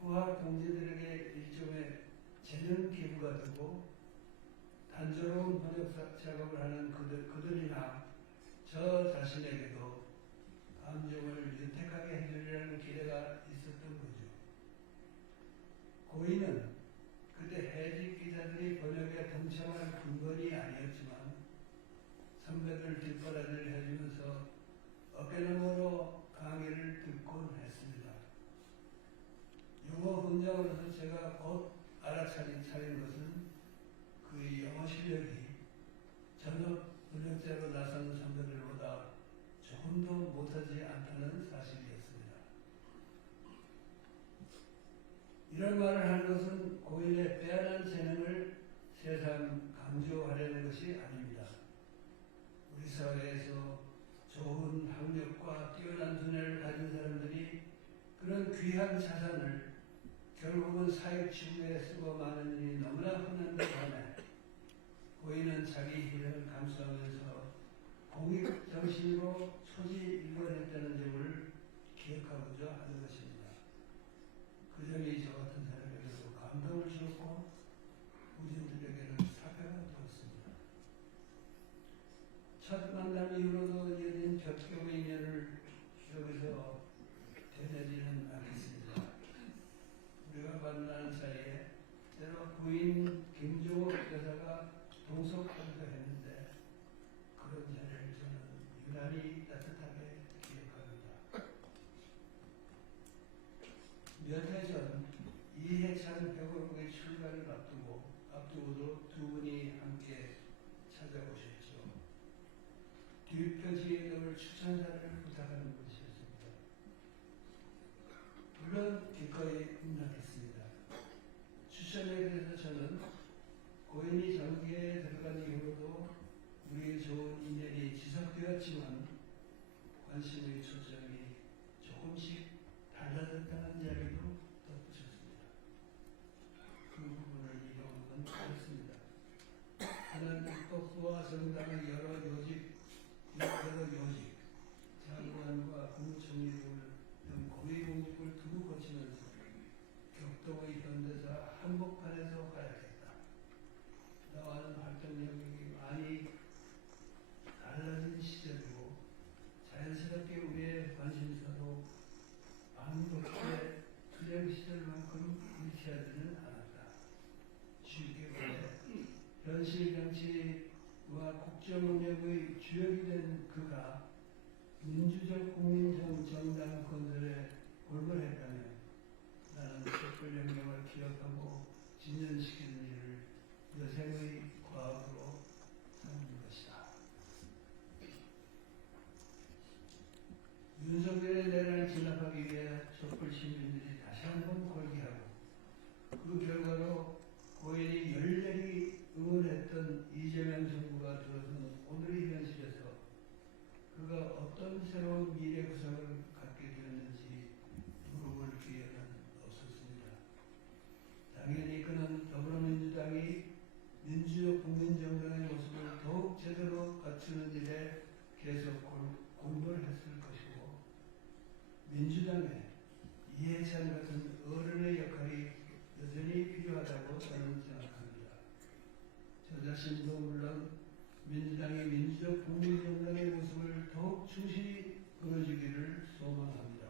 후학 동지들에게 일종의 재능 기부가 되고 단조로운 번역 작업을 하는 그들이나 저 자신에게도 감정을 윤택하게 해주리라는 기대가 있었던 거죠. 고인은 그때 해직 기자들이 번역에 동참할 근본이 아니었지만 선배들 뒷바라지를 해주면서 어깨너머로 강의를 듣곤 했습니다. 영어 분장으로서 제가 곧 알아차린 것은 그의 영어 실력이 전업 번역자로 나선 선배들보다 조금도 못하지 않다는 사실이었습니다. 이런 말을 하는 것은 고인의 빼어난 재능을 새삼 강조하려는 것이 아닙니다. 우리 사회에서 좋은 학력과 뛰어난 두뇌를 가진 사람들이 그런 귀한 자산을 결국은 사익 추구에 쓰고 마는 일이 너무나 흔한데 반해 고인은 자기 희생을 감수하면서 공익 정신으로 초지 일관했다는 점을 기억하고자 하는 것입니다. 그 점이 저 같은 사람에게도 감동을 주었고 후진들에게는 사표가 되었습니다. 첫 만남 이후로도 이어진 벽경의 인연을 여기서 되뇌지는 않겠습니다. 우리가 만나는 사이에 때로 부인 김종옥 여사가 동석하기도 했는데 그런 자리를 저는 유난히 따뜻하게 기억합니다. 몇 해 전 이해찬 배우국의 출간을 앞두고도 두 분이 함께 찾아오셨죠. 뒷표지에 넣을 추천사를 부탁하는 것이었습니다. 물론 기꺼이 응답했습니다. 추천에 대해서 저는 고인이 정계에 들어간 이후로도 우리의 좋은 인연이 지속되었지만 관심의 초점이 조금씩 달라졌다는 이야기도 덧붙였습니다. 그 부분을 이용은 그렇습니다. 그는 입법부와 정당의 여러 요직, 장관과 국무총리 등 고위공직을 두고 거치면서 격동의 현대사 한복판에서 활약했다. 나와는 활동 영역이 많이 달라진 시절이고 자연스럽게 우리의 관심사도 반복의 투쟁 시절만큼 일치하지는 않았다. 쉽게 말해 현실 정치와 국정 운영의 주역이 된 그가 민주적 국민적 정당 건설에 골몰했다면 나는 촛불혁명을 기억하고 진전시키는 일을 여생의 과학으로 삼는 것이다. 윤석열의 내란을 진압하기 위해 촛불 시민들이 다시 한번 골기하고 그 결과로 고인이 열렬히 응원했던 이재명 정부가 들어선 오늘의 현실에서 그가 어떤 새로운 미래 구상을 갖게 되었는지 물어볼 기회는 없었습니다. 당연히 그는 더불어민주당이 민주적 국민정당의 모습을 더욱 제대로 갖추는 일에 계속 공부를 했을 것이고 민주당에 이해찬 같은 어른의 역할이 여전히 필요하다고 저는 생각합니다. 저 자신도 물론 민주당이 민주적 국민정당의 모습을 더욱 충실히 보여주기를 소망합니다.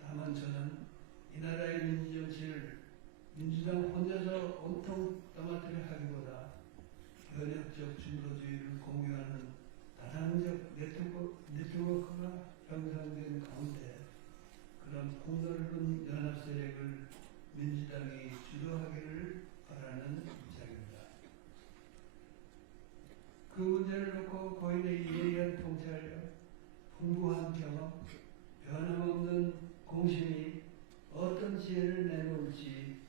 다만 저는 이 나라의 민주정치를 민주당 혼자서 온통 떠맡으려 하기보다 변혁적 중도주의를 공유하는 다당적 네트워크가 형성된 가운데 그런 폭넓은 연합 세력을 민주당이 주도하기를 바라는 입장입니다. 그 문제를 놓고 고인의 예리한 통찰력, 풍부한 경험, 변함없는 공신이 어떤 지혜를 내놓을지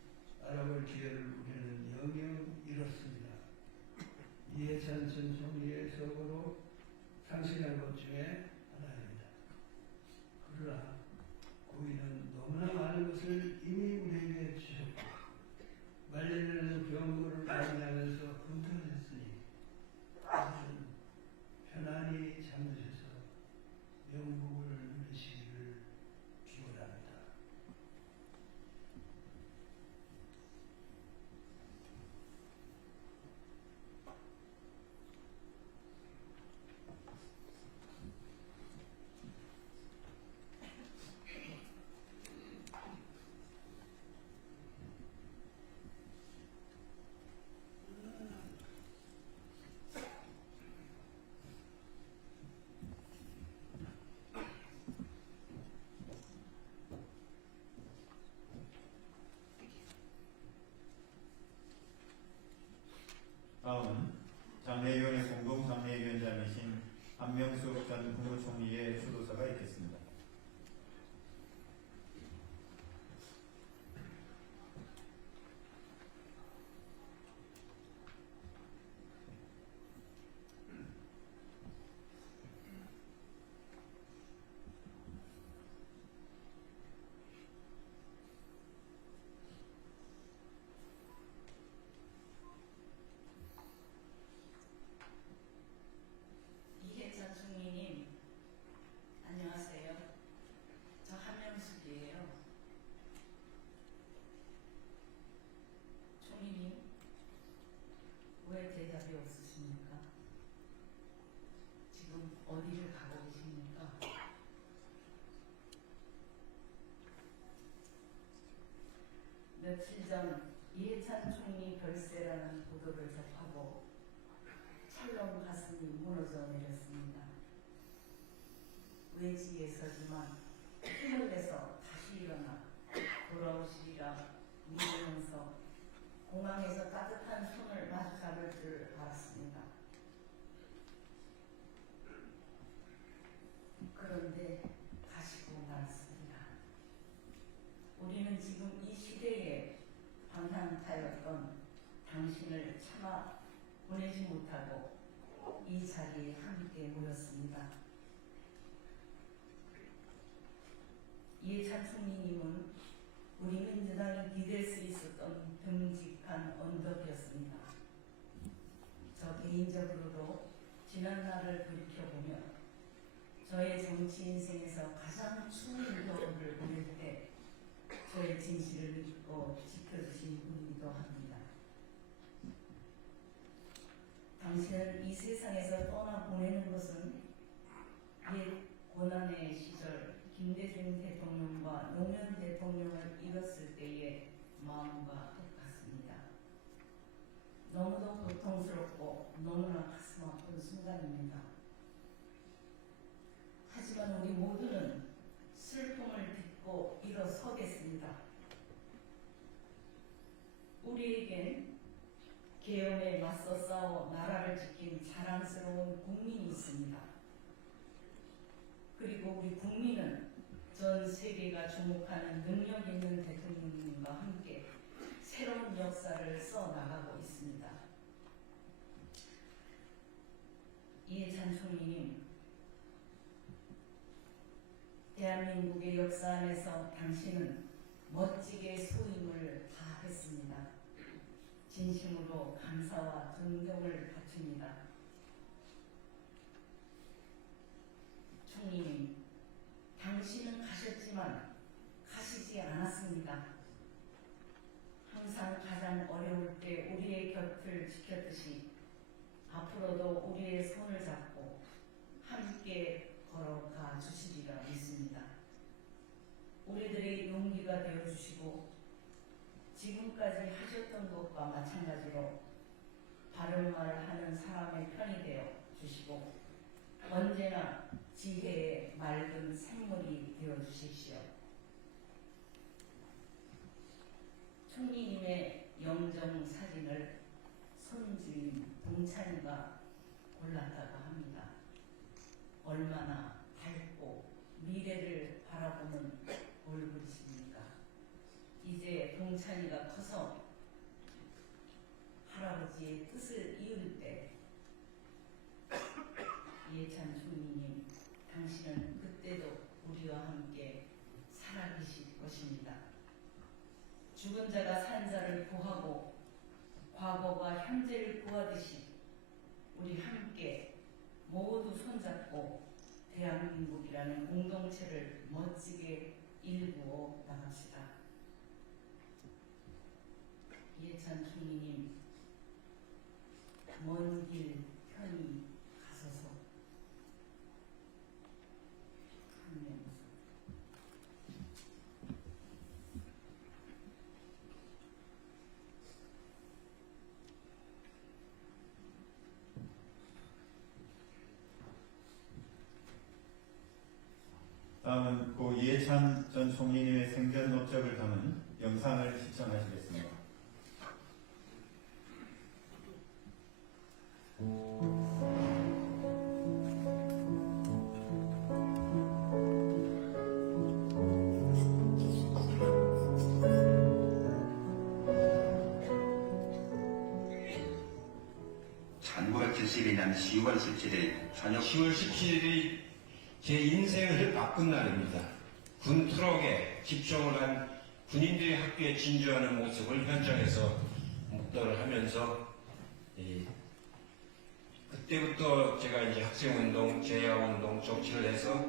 알아볼 기회를 우리는 영영 잃었습니다. 이해찬 전 총리의 서거로 상실한 것 중에 하나입니다. 그러나 고인은 너무나 많은 것을 이미 우리에게 주셨고 말년에는 병고를 방해하면서 은퇴하셨으니 이제는 편안히 잠드셔서 명복을 누리시기를 기원합니다. 다음은 장례위원회 공동장례위원장이신 한명숙 전 국무총리의 수도사가 있겠습니다. 이해찬 총리님, 안녕하세요. 저 한명숙이에요. 총리님, 왜 대답이 없으십니까? 지금 어디를 가고 계십니까? 며칠 전 이해찬 총리 별세라는 보도를 접하고 찰렁 가슴이 무너져 내렸습니다. 외지에서지만 힘을 내서 다시 일어나 돌아오시리라 믿으면서 공항에서 따뜻한 손을 마주 잡을 줄 알았습니다. 그런데 가시고 말았습니다. 우리는 자리에 함께 모였습니다. 이해찬 총리님은 우리 민주당이 기댈 수 있었던 듬직한 언덕이었습니다. 저 개인적으로도 지난 날을 돌이켜보며 저의 정치 인생에서 가장 추운 겨울을 보낼 때 저의 진실을 믿고 지켜주신 분이기도 합니다. 당신을 이 세상에서 떠나보내는 것은 옛 고난의 시절 김대중 대통령과 노무현 대통령을 잃었을 때의 마음과 똑같습니다. 너무도 고통스럽고 너무나 가슴 아픈 순간입니다. 하지만 우리 모두는 슬픔을 딛고 일어서겠습니다. 우리에겐 계엄에 맞서 싸워 나라를 지킨 자랑스러운 국민이 있습니다. 그리고 우리 국민은 전 세계가 주목하는 능력 있는 대통령님과 함께 새로운 역사를 써나가고 있습니다. 이해찬 총리님, 대한민국의 역사 안에서 당신은 멋지게 소임을 다했습니다. 진심으로 감사와 존경을 바칩니다. 총리님, 당신은 가셨지만 가시지 않았습니다. 항상 가장 어려울 때 우리의 곁을 지켰듯이 앞으로도 우리의 손을 잡고 함께 걸어가 주시리라 믿습니다. 우리들의 용기가 되어주시고 지금까지 하셨던 것과 마찬가지로 바른 말을 하는 사람의 편이 되어 주시고 언제나 지혜의 맑은 샘물이 되어 주십시오. 총리님의 영정 사진을 손주인 동찬이가 골랐다고 합니다. 얼마나 밝고 미래를 바라보는 얼굴이십니까? 이제 동찬이가 커서 할아버지의 뜻을 이을 때 이해찬 총리님, 당신은 그때도 우리와 함께 살아계실 것입니다. 죽은 자가 산 자를 구하고 과거가 현재를 구하듯이 우리 함께 모두 손잡고 대한민국이라는 공동체를 멋지게 일구어 나갑시다. 이해찬 총리님, 먼 길 편히 가소서. 다음은 고 이해찬 전 총리님의 생전 업적을 담은 영상을 시청하시겠습니다. 지난 10월 17일 저녁 10월 17일이 제 인생을 바꾼 날입니다. 군 트럭에 집중을 한 군인들이 학교에 진주하는 모습을 현장에서 목도를 하면서 그때부터 제가 이제 학생운동, 제야운동, 정치를 해서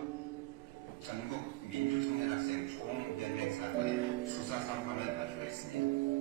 전국 민주청년학생 총연맹 사건의 수사 상황을 발표했습니다.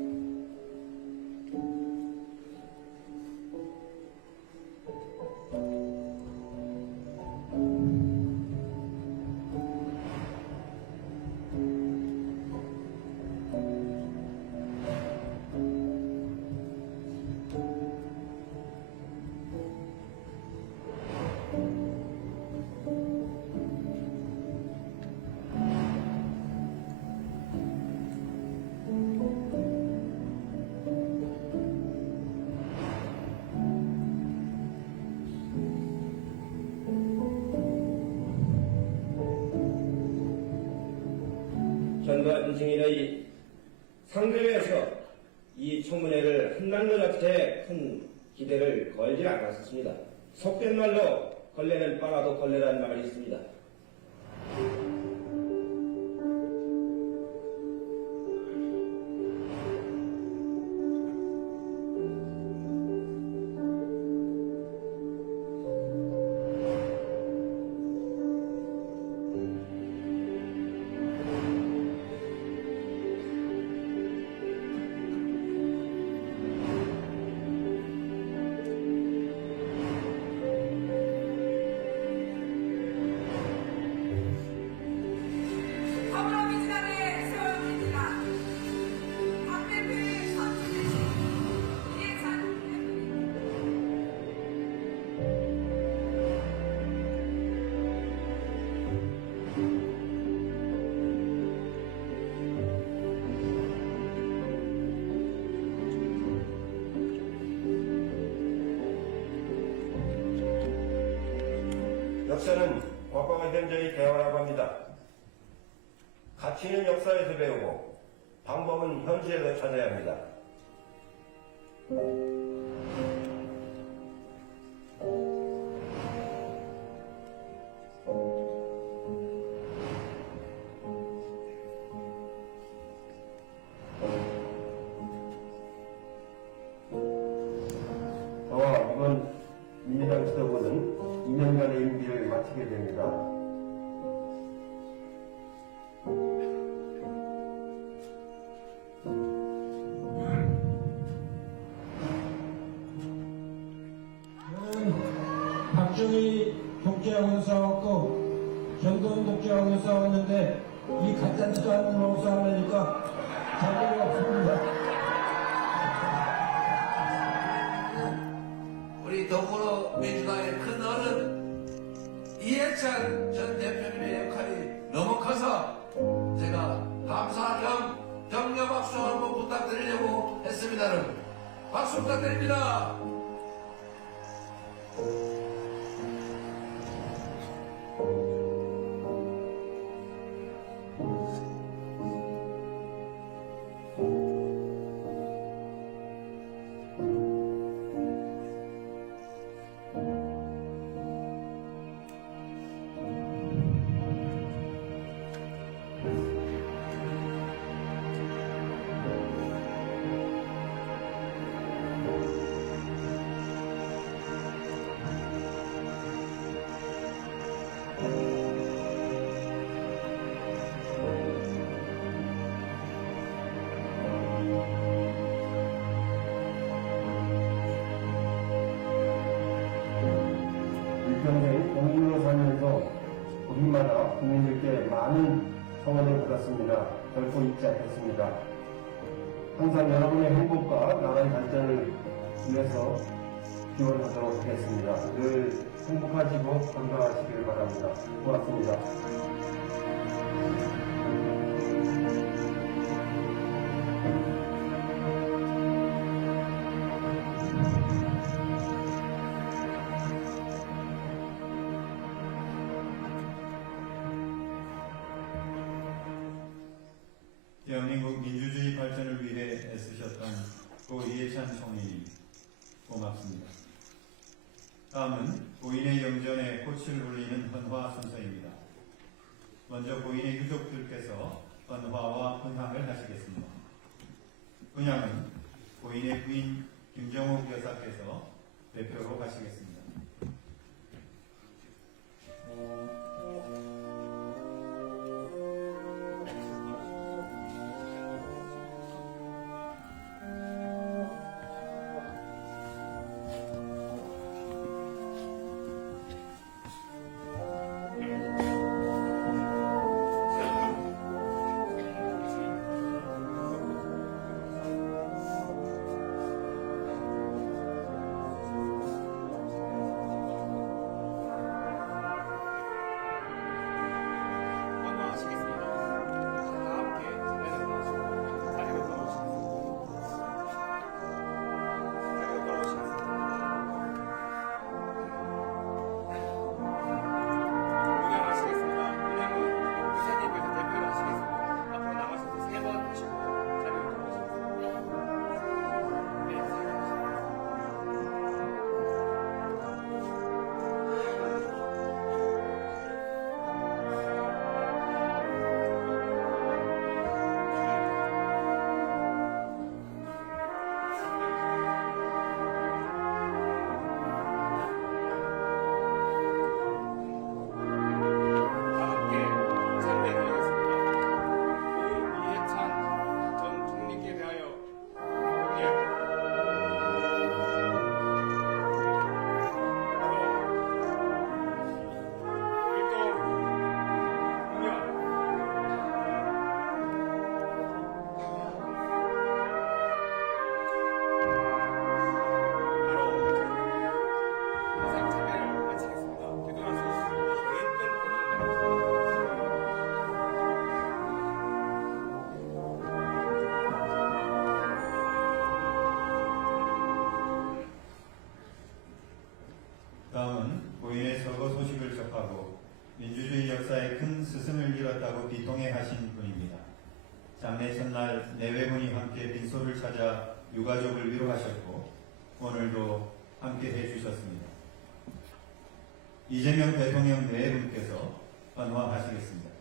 전반 인생의 상대에서 이 청문회를 한남녀한테 큰 기대를 걸지 않았습니다. 속된 말로 걸레는 빨아도 걸레라는 말이 있습니다. 더불어민주당의 세월민주당 박 대표의 선출되신 이해찬 대표님. 역사는 과거가 현재의 대화라고 합니다. 가치는 역사에서 배우고 방법은 현실에서 찾아야 합니다. 저와 이번 민주당 지도부는 2년간의 임기를 마치게 됩니다. 저는 박정희 독재하고 싸웠고 전두환 독재하고 싸웠는데 이 가짜지도 않는 놈 싸우려니까 자격이 없습니다. 우리 더불어민주당의 큰 어른 이해찬 전 대표님의 역할이 너무 커서 제가 감사 겸 격려 박수 한번 부탁드리려고 했습니다. 여러분 박수 부탁드립니다. 일평생 공무원으로 살면서 우리마다 국민들께 많은 성원을 받았습니다. 결코 잊지 않겠습니다. 항상 여러분의 행복과 나라의 발전을 위해서 기원하도록 하겠습니다. 늘 행복하시고 건강하시길 바랍니다. 고맙습니다. 대한민국 민주주의 발전을 위해 애쓰셨던 고 이해찬 총리님 고맙습니다. 다음은 고인의 영전에 꽃을 올리는 헌화 선서입니다. 먼저 고인의 유족들께서 헌화와 분향을 하시겠습니다. 분향은 고인의 부인 김정옥 여사께서 대표로 하시겠습니다. 민주주의 역사에 큰 스승을 잃었다고 비통해 하신 분입니다. 장례 첫날 내외분이 함께 빈소를 찾아 유가족을 위로하셨고 오늘도 함께 해주셨습니다. 이재명 대통령 내분께서 헌화하시겠습니다.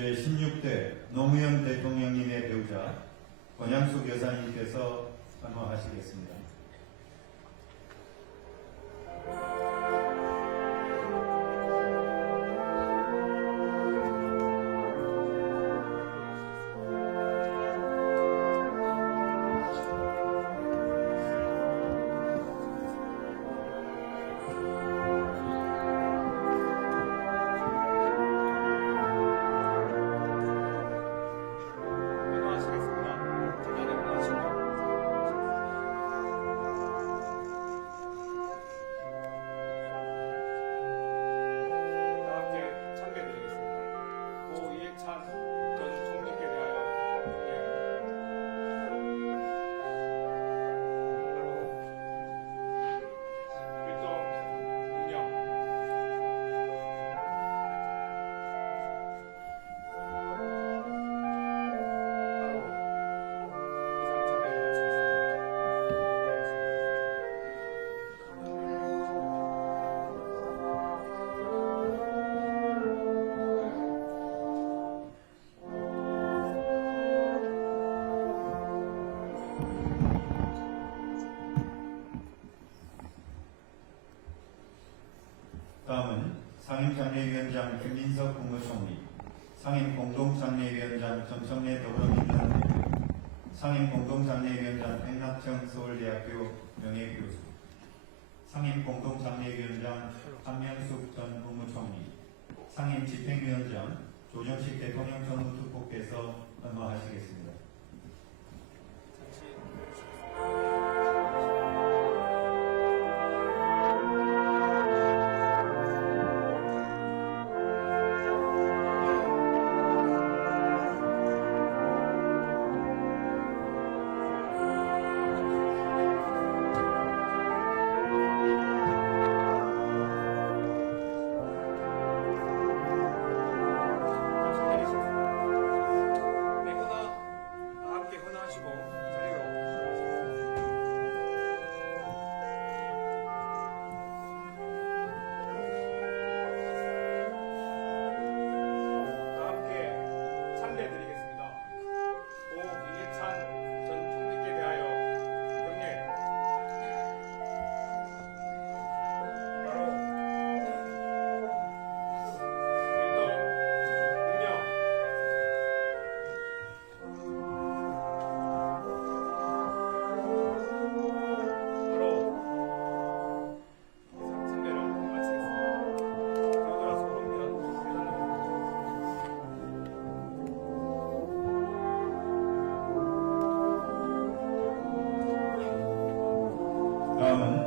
제16대 노무현 대통령님의 배우자 권양숙 여사님께서 헌화하시겠습니다. 다음은 상임장례위원장 김민석 국무총리, 상임공동장례위원장 정청래 더불어민주당 대표, 상임공동장례위원장 백낙정 서울대학교 명예교수, 상임공동장례위원장 한명숙 전 국무총리, 상임집행위원장 조정식 대통령 정무특보께서 헌화하시겠습니다.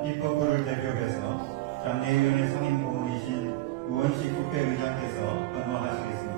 입법부를 대표해서 장례위원회 상임 고문이신 우원식 국회의장께서 헌화하시겠습니다.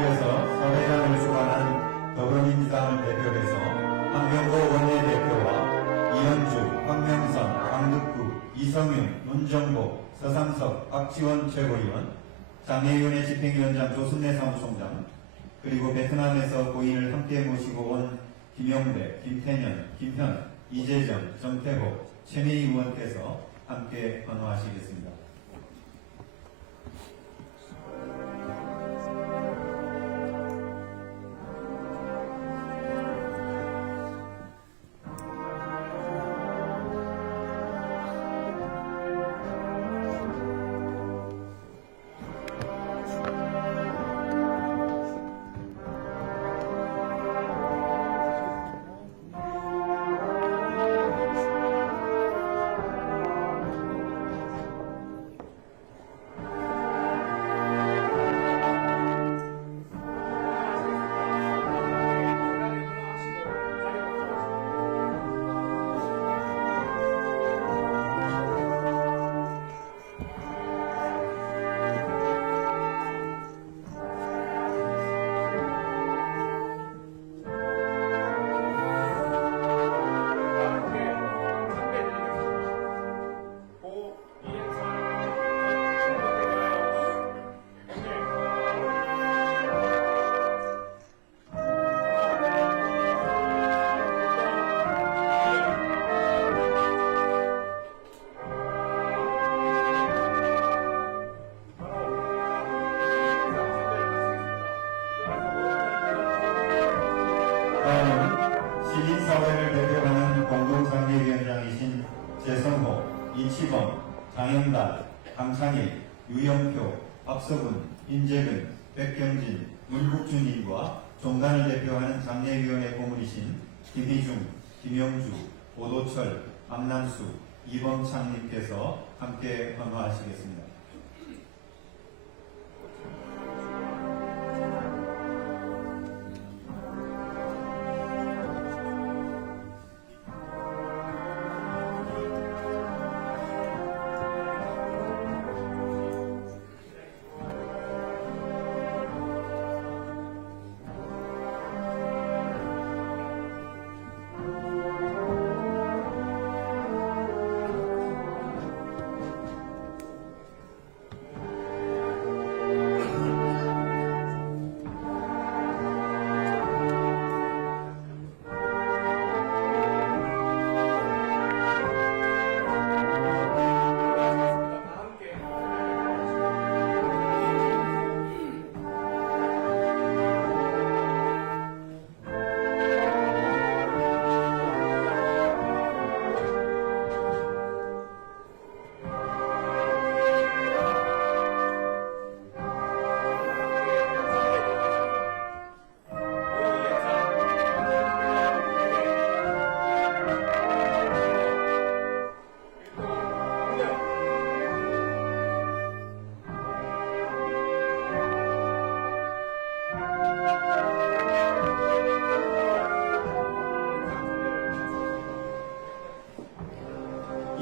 이어서 사회장을 수반한 더불어민주당을 대표해서 한병고 원내대표와 이현주, 황명선, 강득구, 이성윤, 문정복, 서상석, 박지원 최고위원, 장례위원회 집행위원장 조순례 사무총장, 그리고 베트남에서 고인을 함께 모시고 온 김영배, 김태년, 김현, 이재정, 정태복, 최민희 의원께서 함께 헌화하시겠습니다. 다음은 시민사회를 대표하는 공동장례위원장이신 재성호, 이치범, 장영달, 강창일, 유영표, 박서분, 인재근, 백경진, 문국준님과 종단을 대표하는 장례위원회 고문이신 김희중, 김영주, 오도철, 박남수, 이범창님께서 함께 헌화하시겠습니다.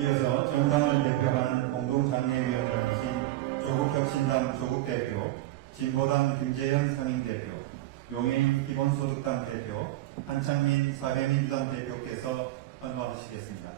이어서 정당을 대표하는 공동장례위원장이신 조국혁신당 조국대표, 진보당 김재현 상임대표, 용해인 기본소득당 대표, 한창민 사회민주당 대표께서 헌화하시겠습니다.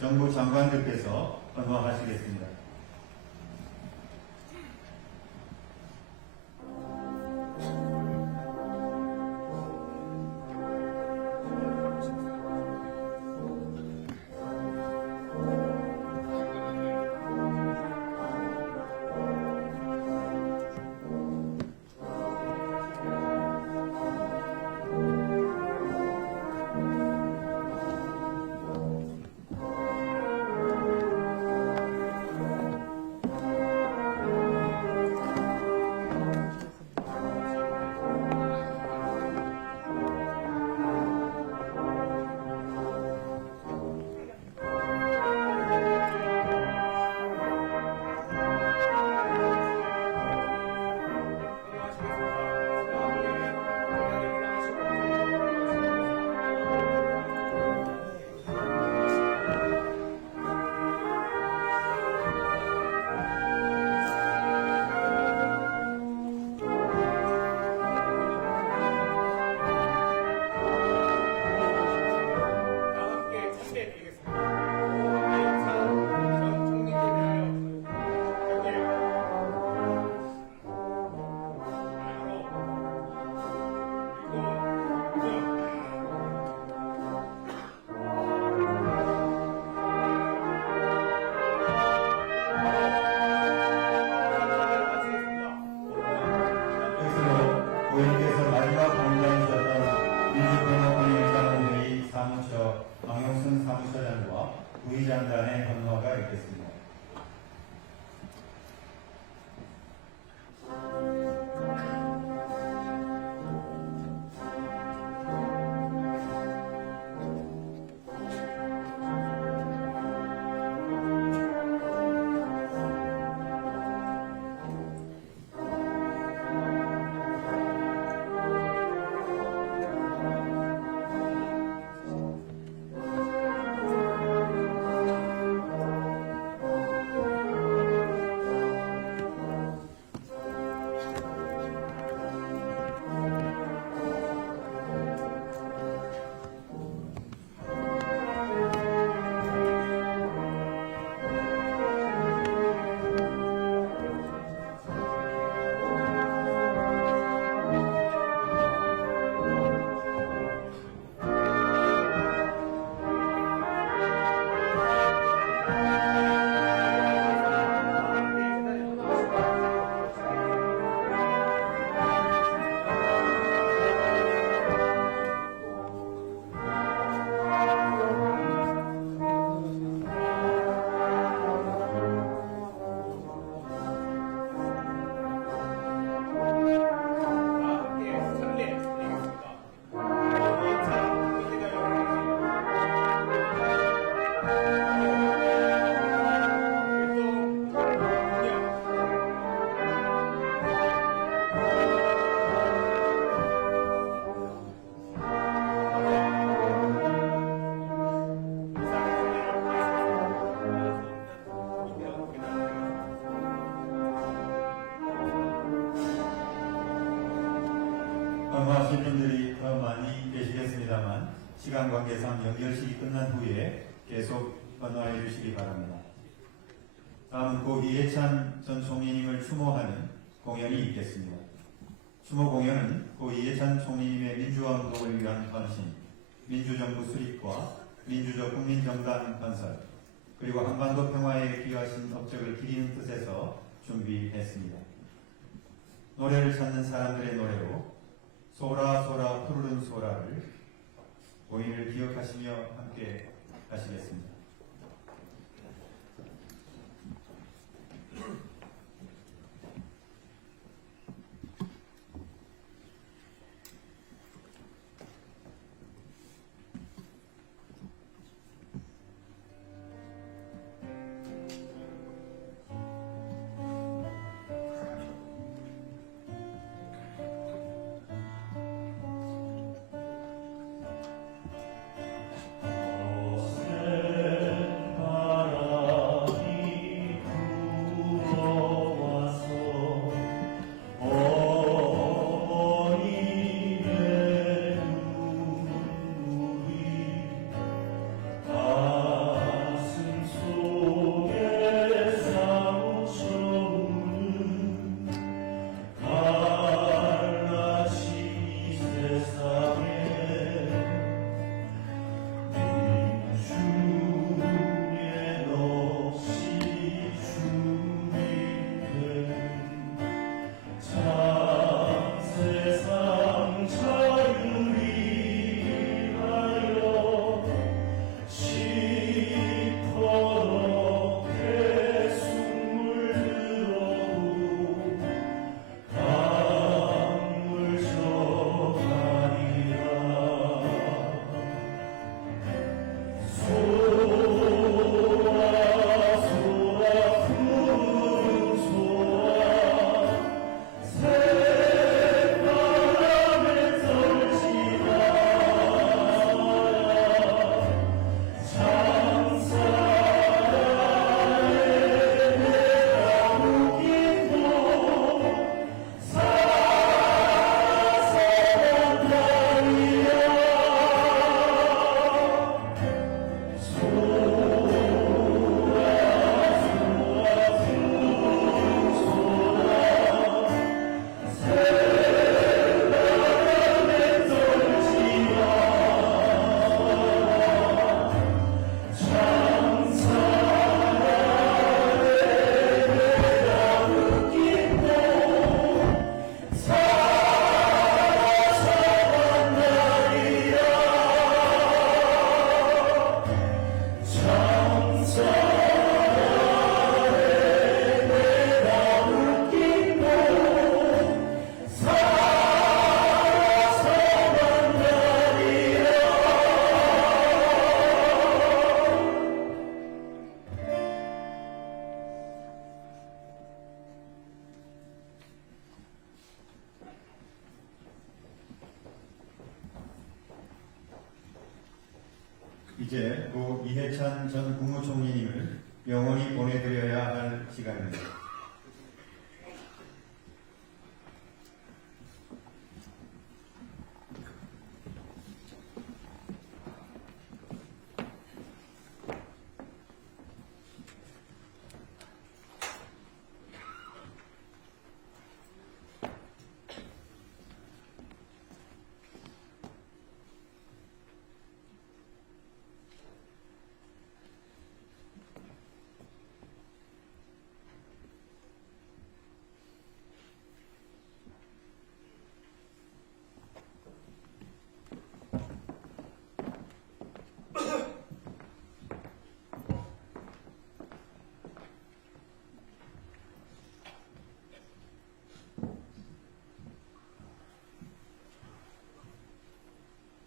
정부 장관들께서 헌화하시겠습니다. 고인께서 마지막 공장이셨던 민주평화원회의 사무처 강용순 사무처장과 부의장단의 헌화가 있겠습니다. 헌화하실 분들이 더 많이 계시겠습니다만 시간 관계상 연결식이 끝난 후에 계속 헌화해 주시기 바랍니다. 다음은 고 이해찬 전 총리님을 추모하는 공연이 있겠습니다. 추모 공연은 고 이해찬 총리님의 민주화 운동을 위한 헌신, 민주정부 수립과 민주적 국민정당 건설, 그리고 한반도 평화에 기여하신 업적을 기리는 뜻에서 준비했습니다. 노래를 찾는 사람들의 노래로 소라 소라 푸르른 소라를 고인을 기억하시며 함께 하시겠습니다. 오 이제 고 이해찬 전 국무총리님을 영원히 보내드려야 할 시간입니다.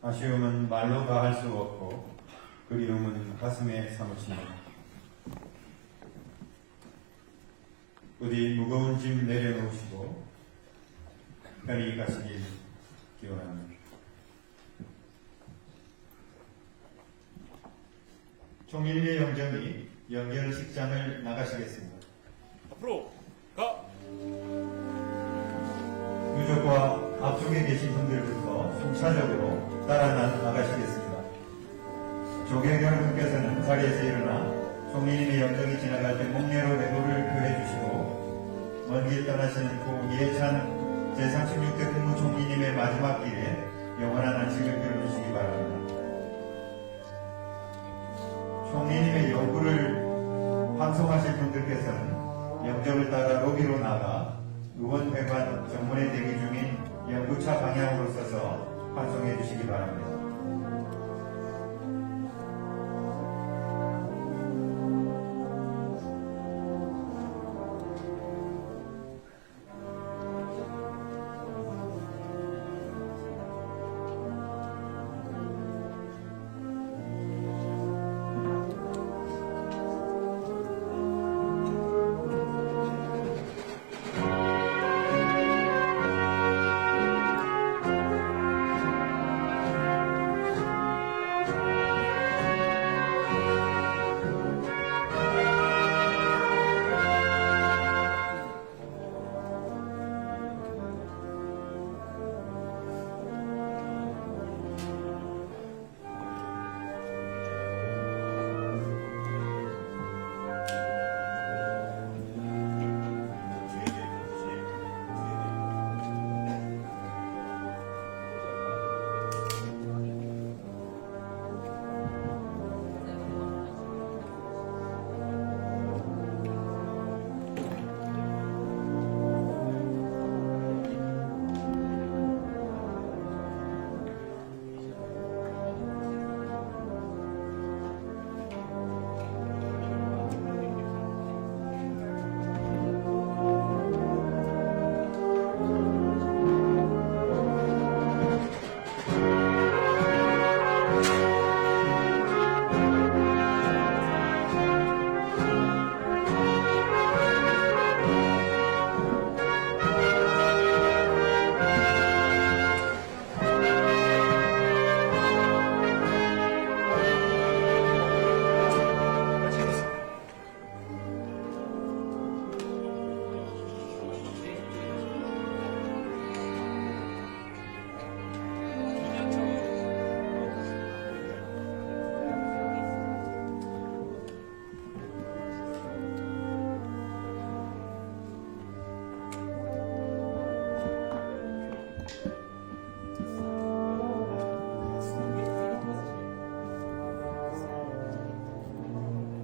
아쉬움은 말로 다 할 수 없고 그리움은 가슴에 사무칩니다. 부디 무거운 짐 내려놓으시고 편히 가시길 기원합니다. 총리님의 영정이 연결식장을 나가시겠습니다. 앞으로 가! 유족과 앞쪽에 계신 분들부터 순차적으로 따라 나가시겠습니다. 조계경 분께서는 자리에서 일어나 총리님의 영정이 지나갈 때 목례로 외도를 표해 주시고 먼 길 떠나시는 고 이해찬 제36대 국무총리님의 마지막 길에 영원한 안식을 빌어주시기 바랍니다. 총리님의 요구를 환송하실 분들께서는 영정을 따라 로비로 나가 의원회관 정문에 대기 중인 연구차 방향으로 서서 환송해 주시기 바랍니다.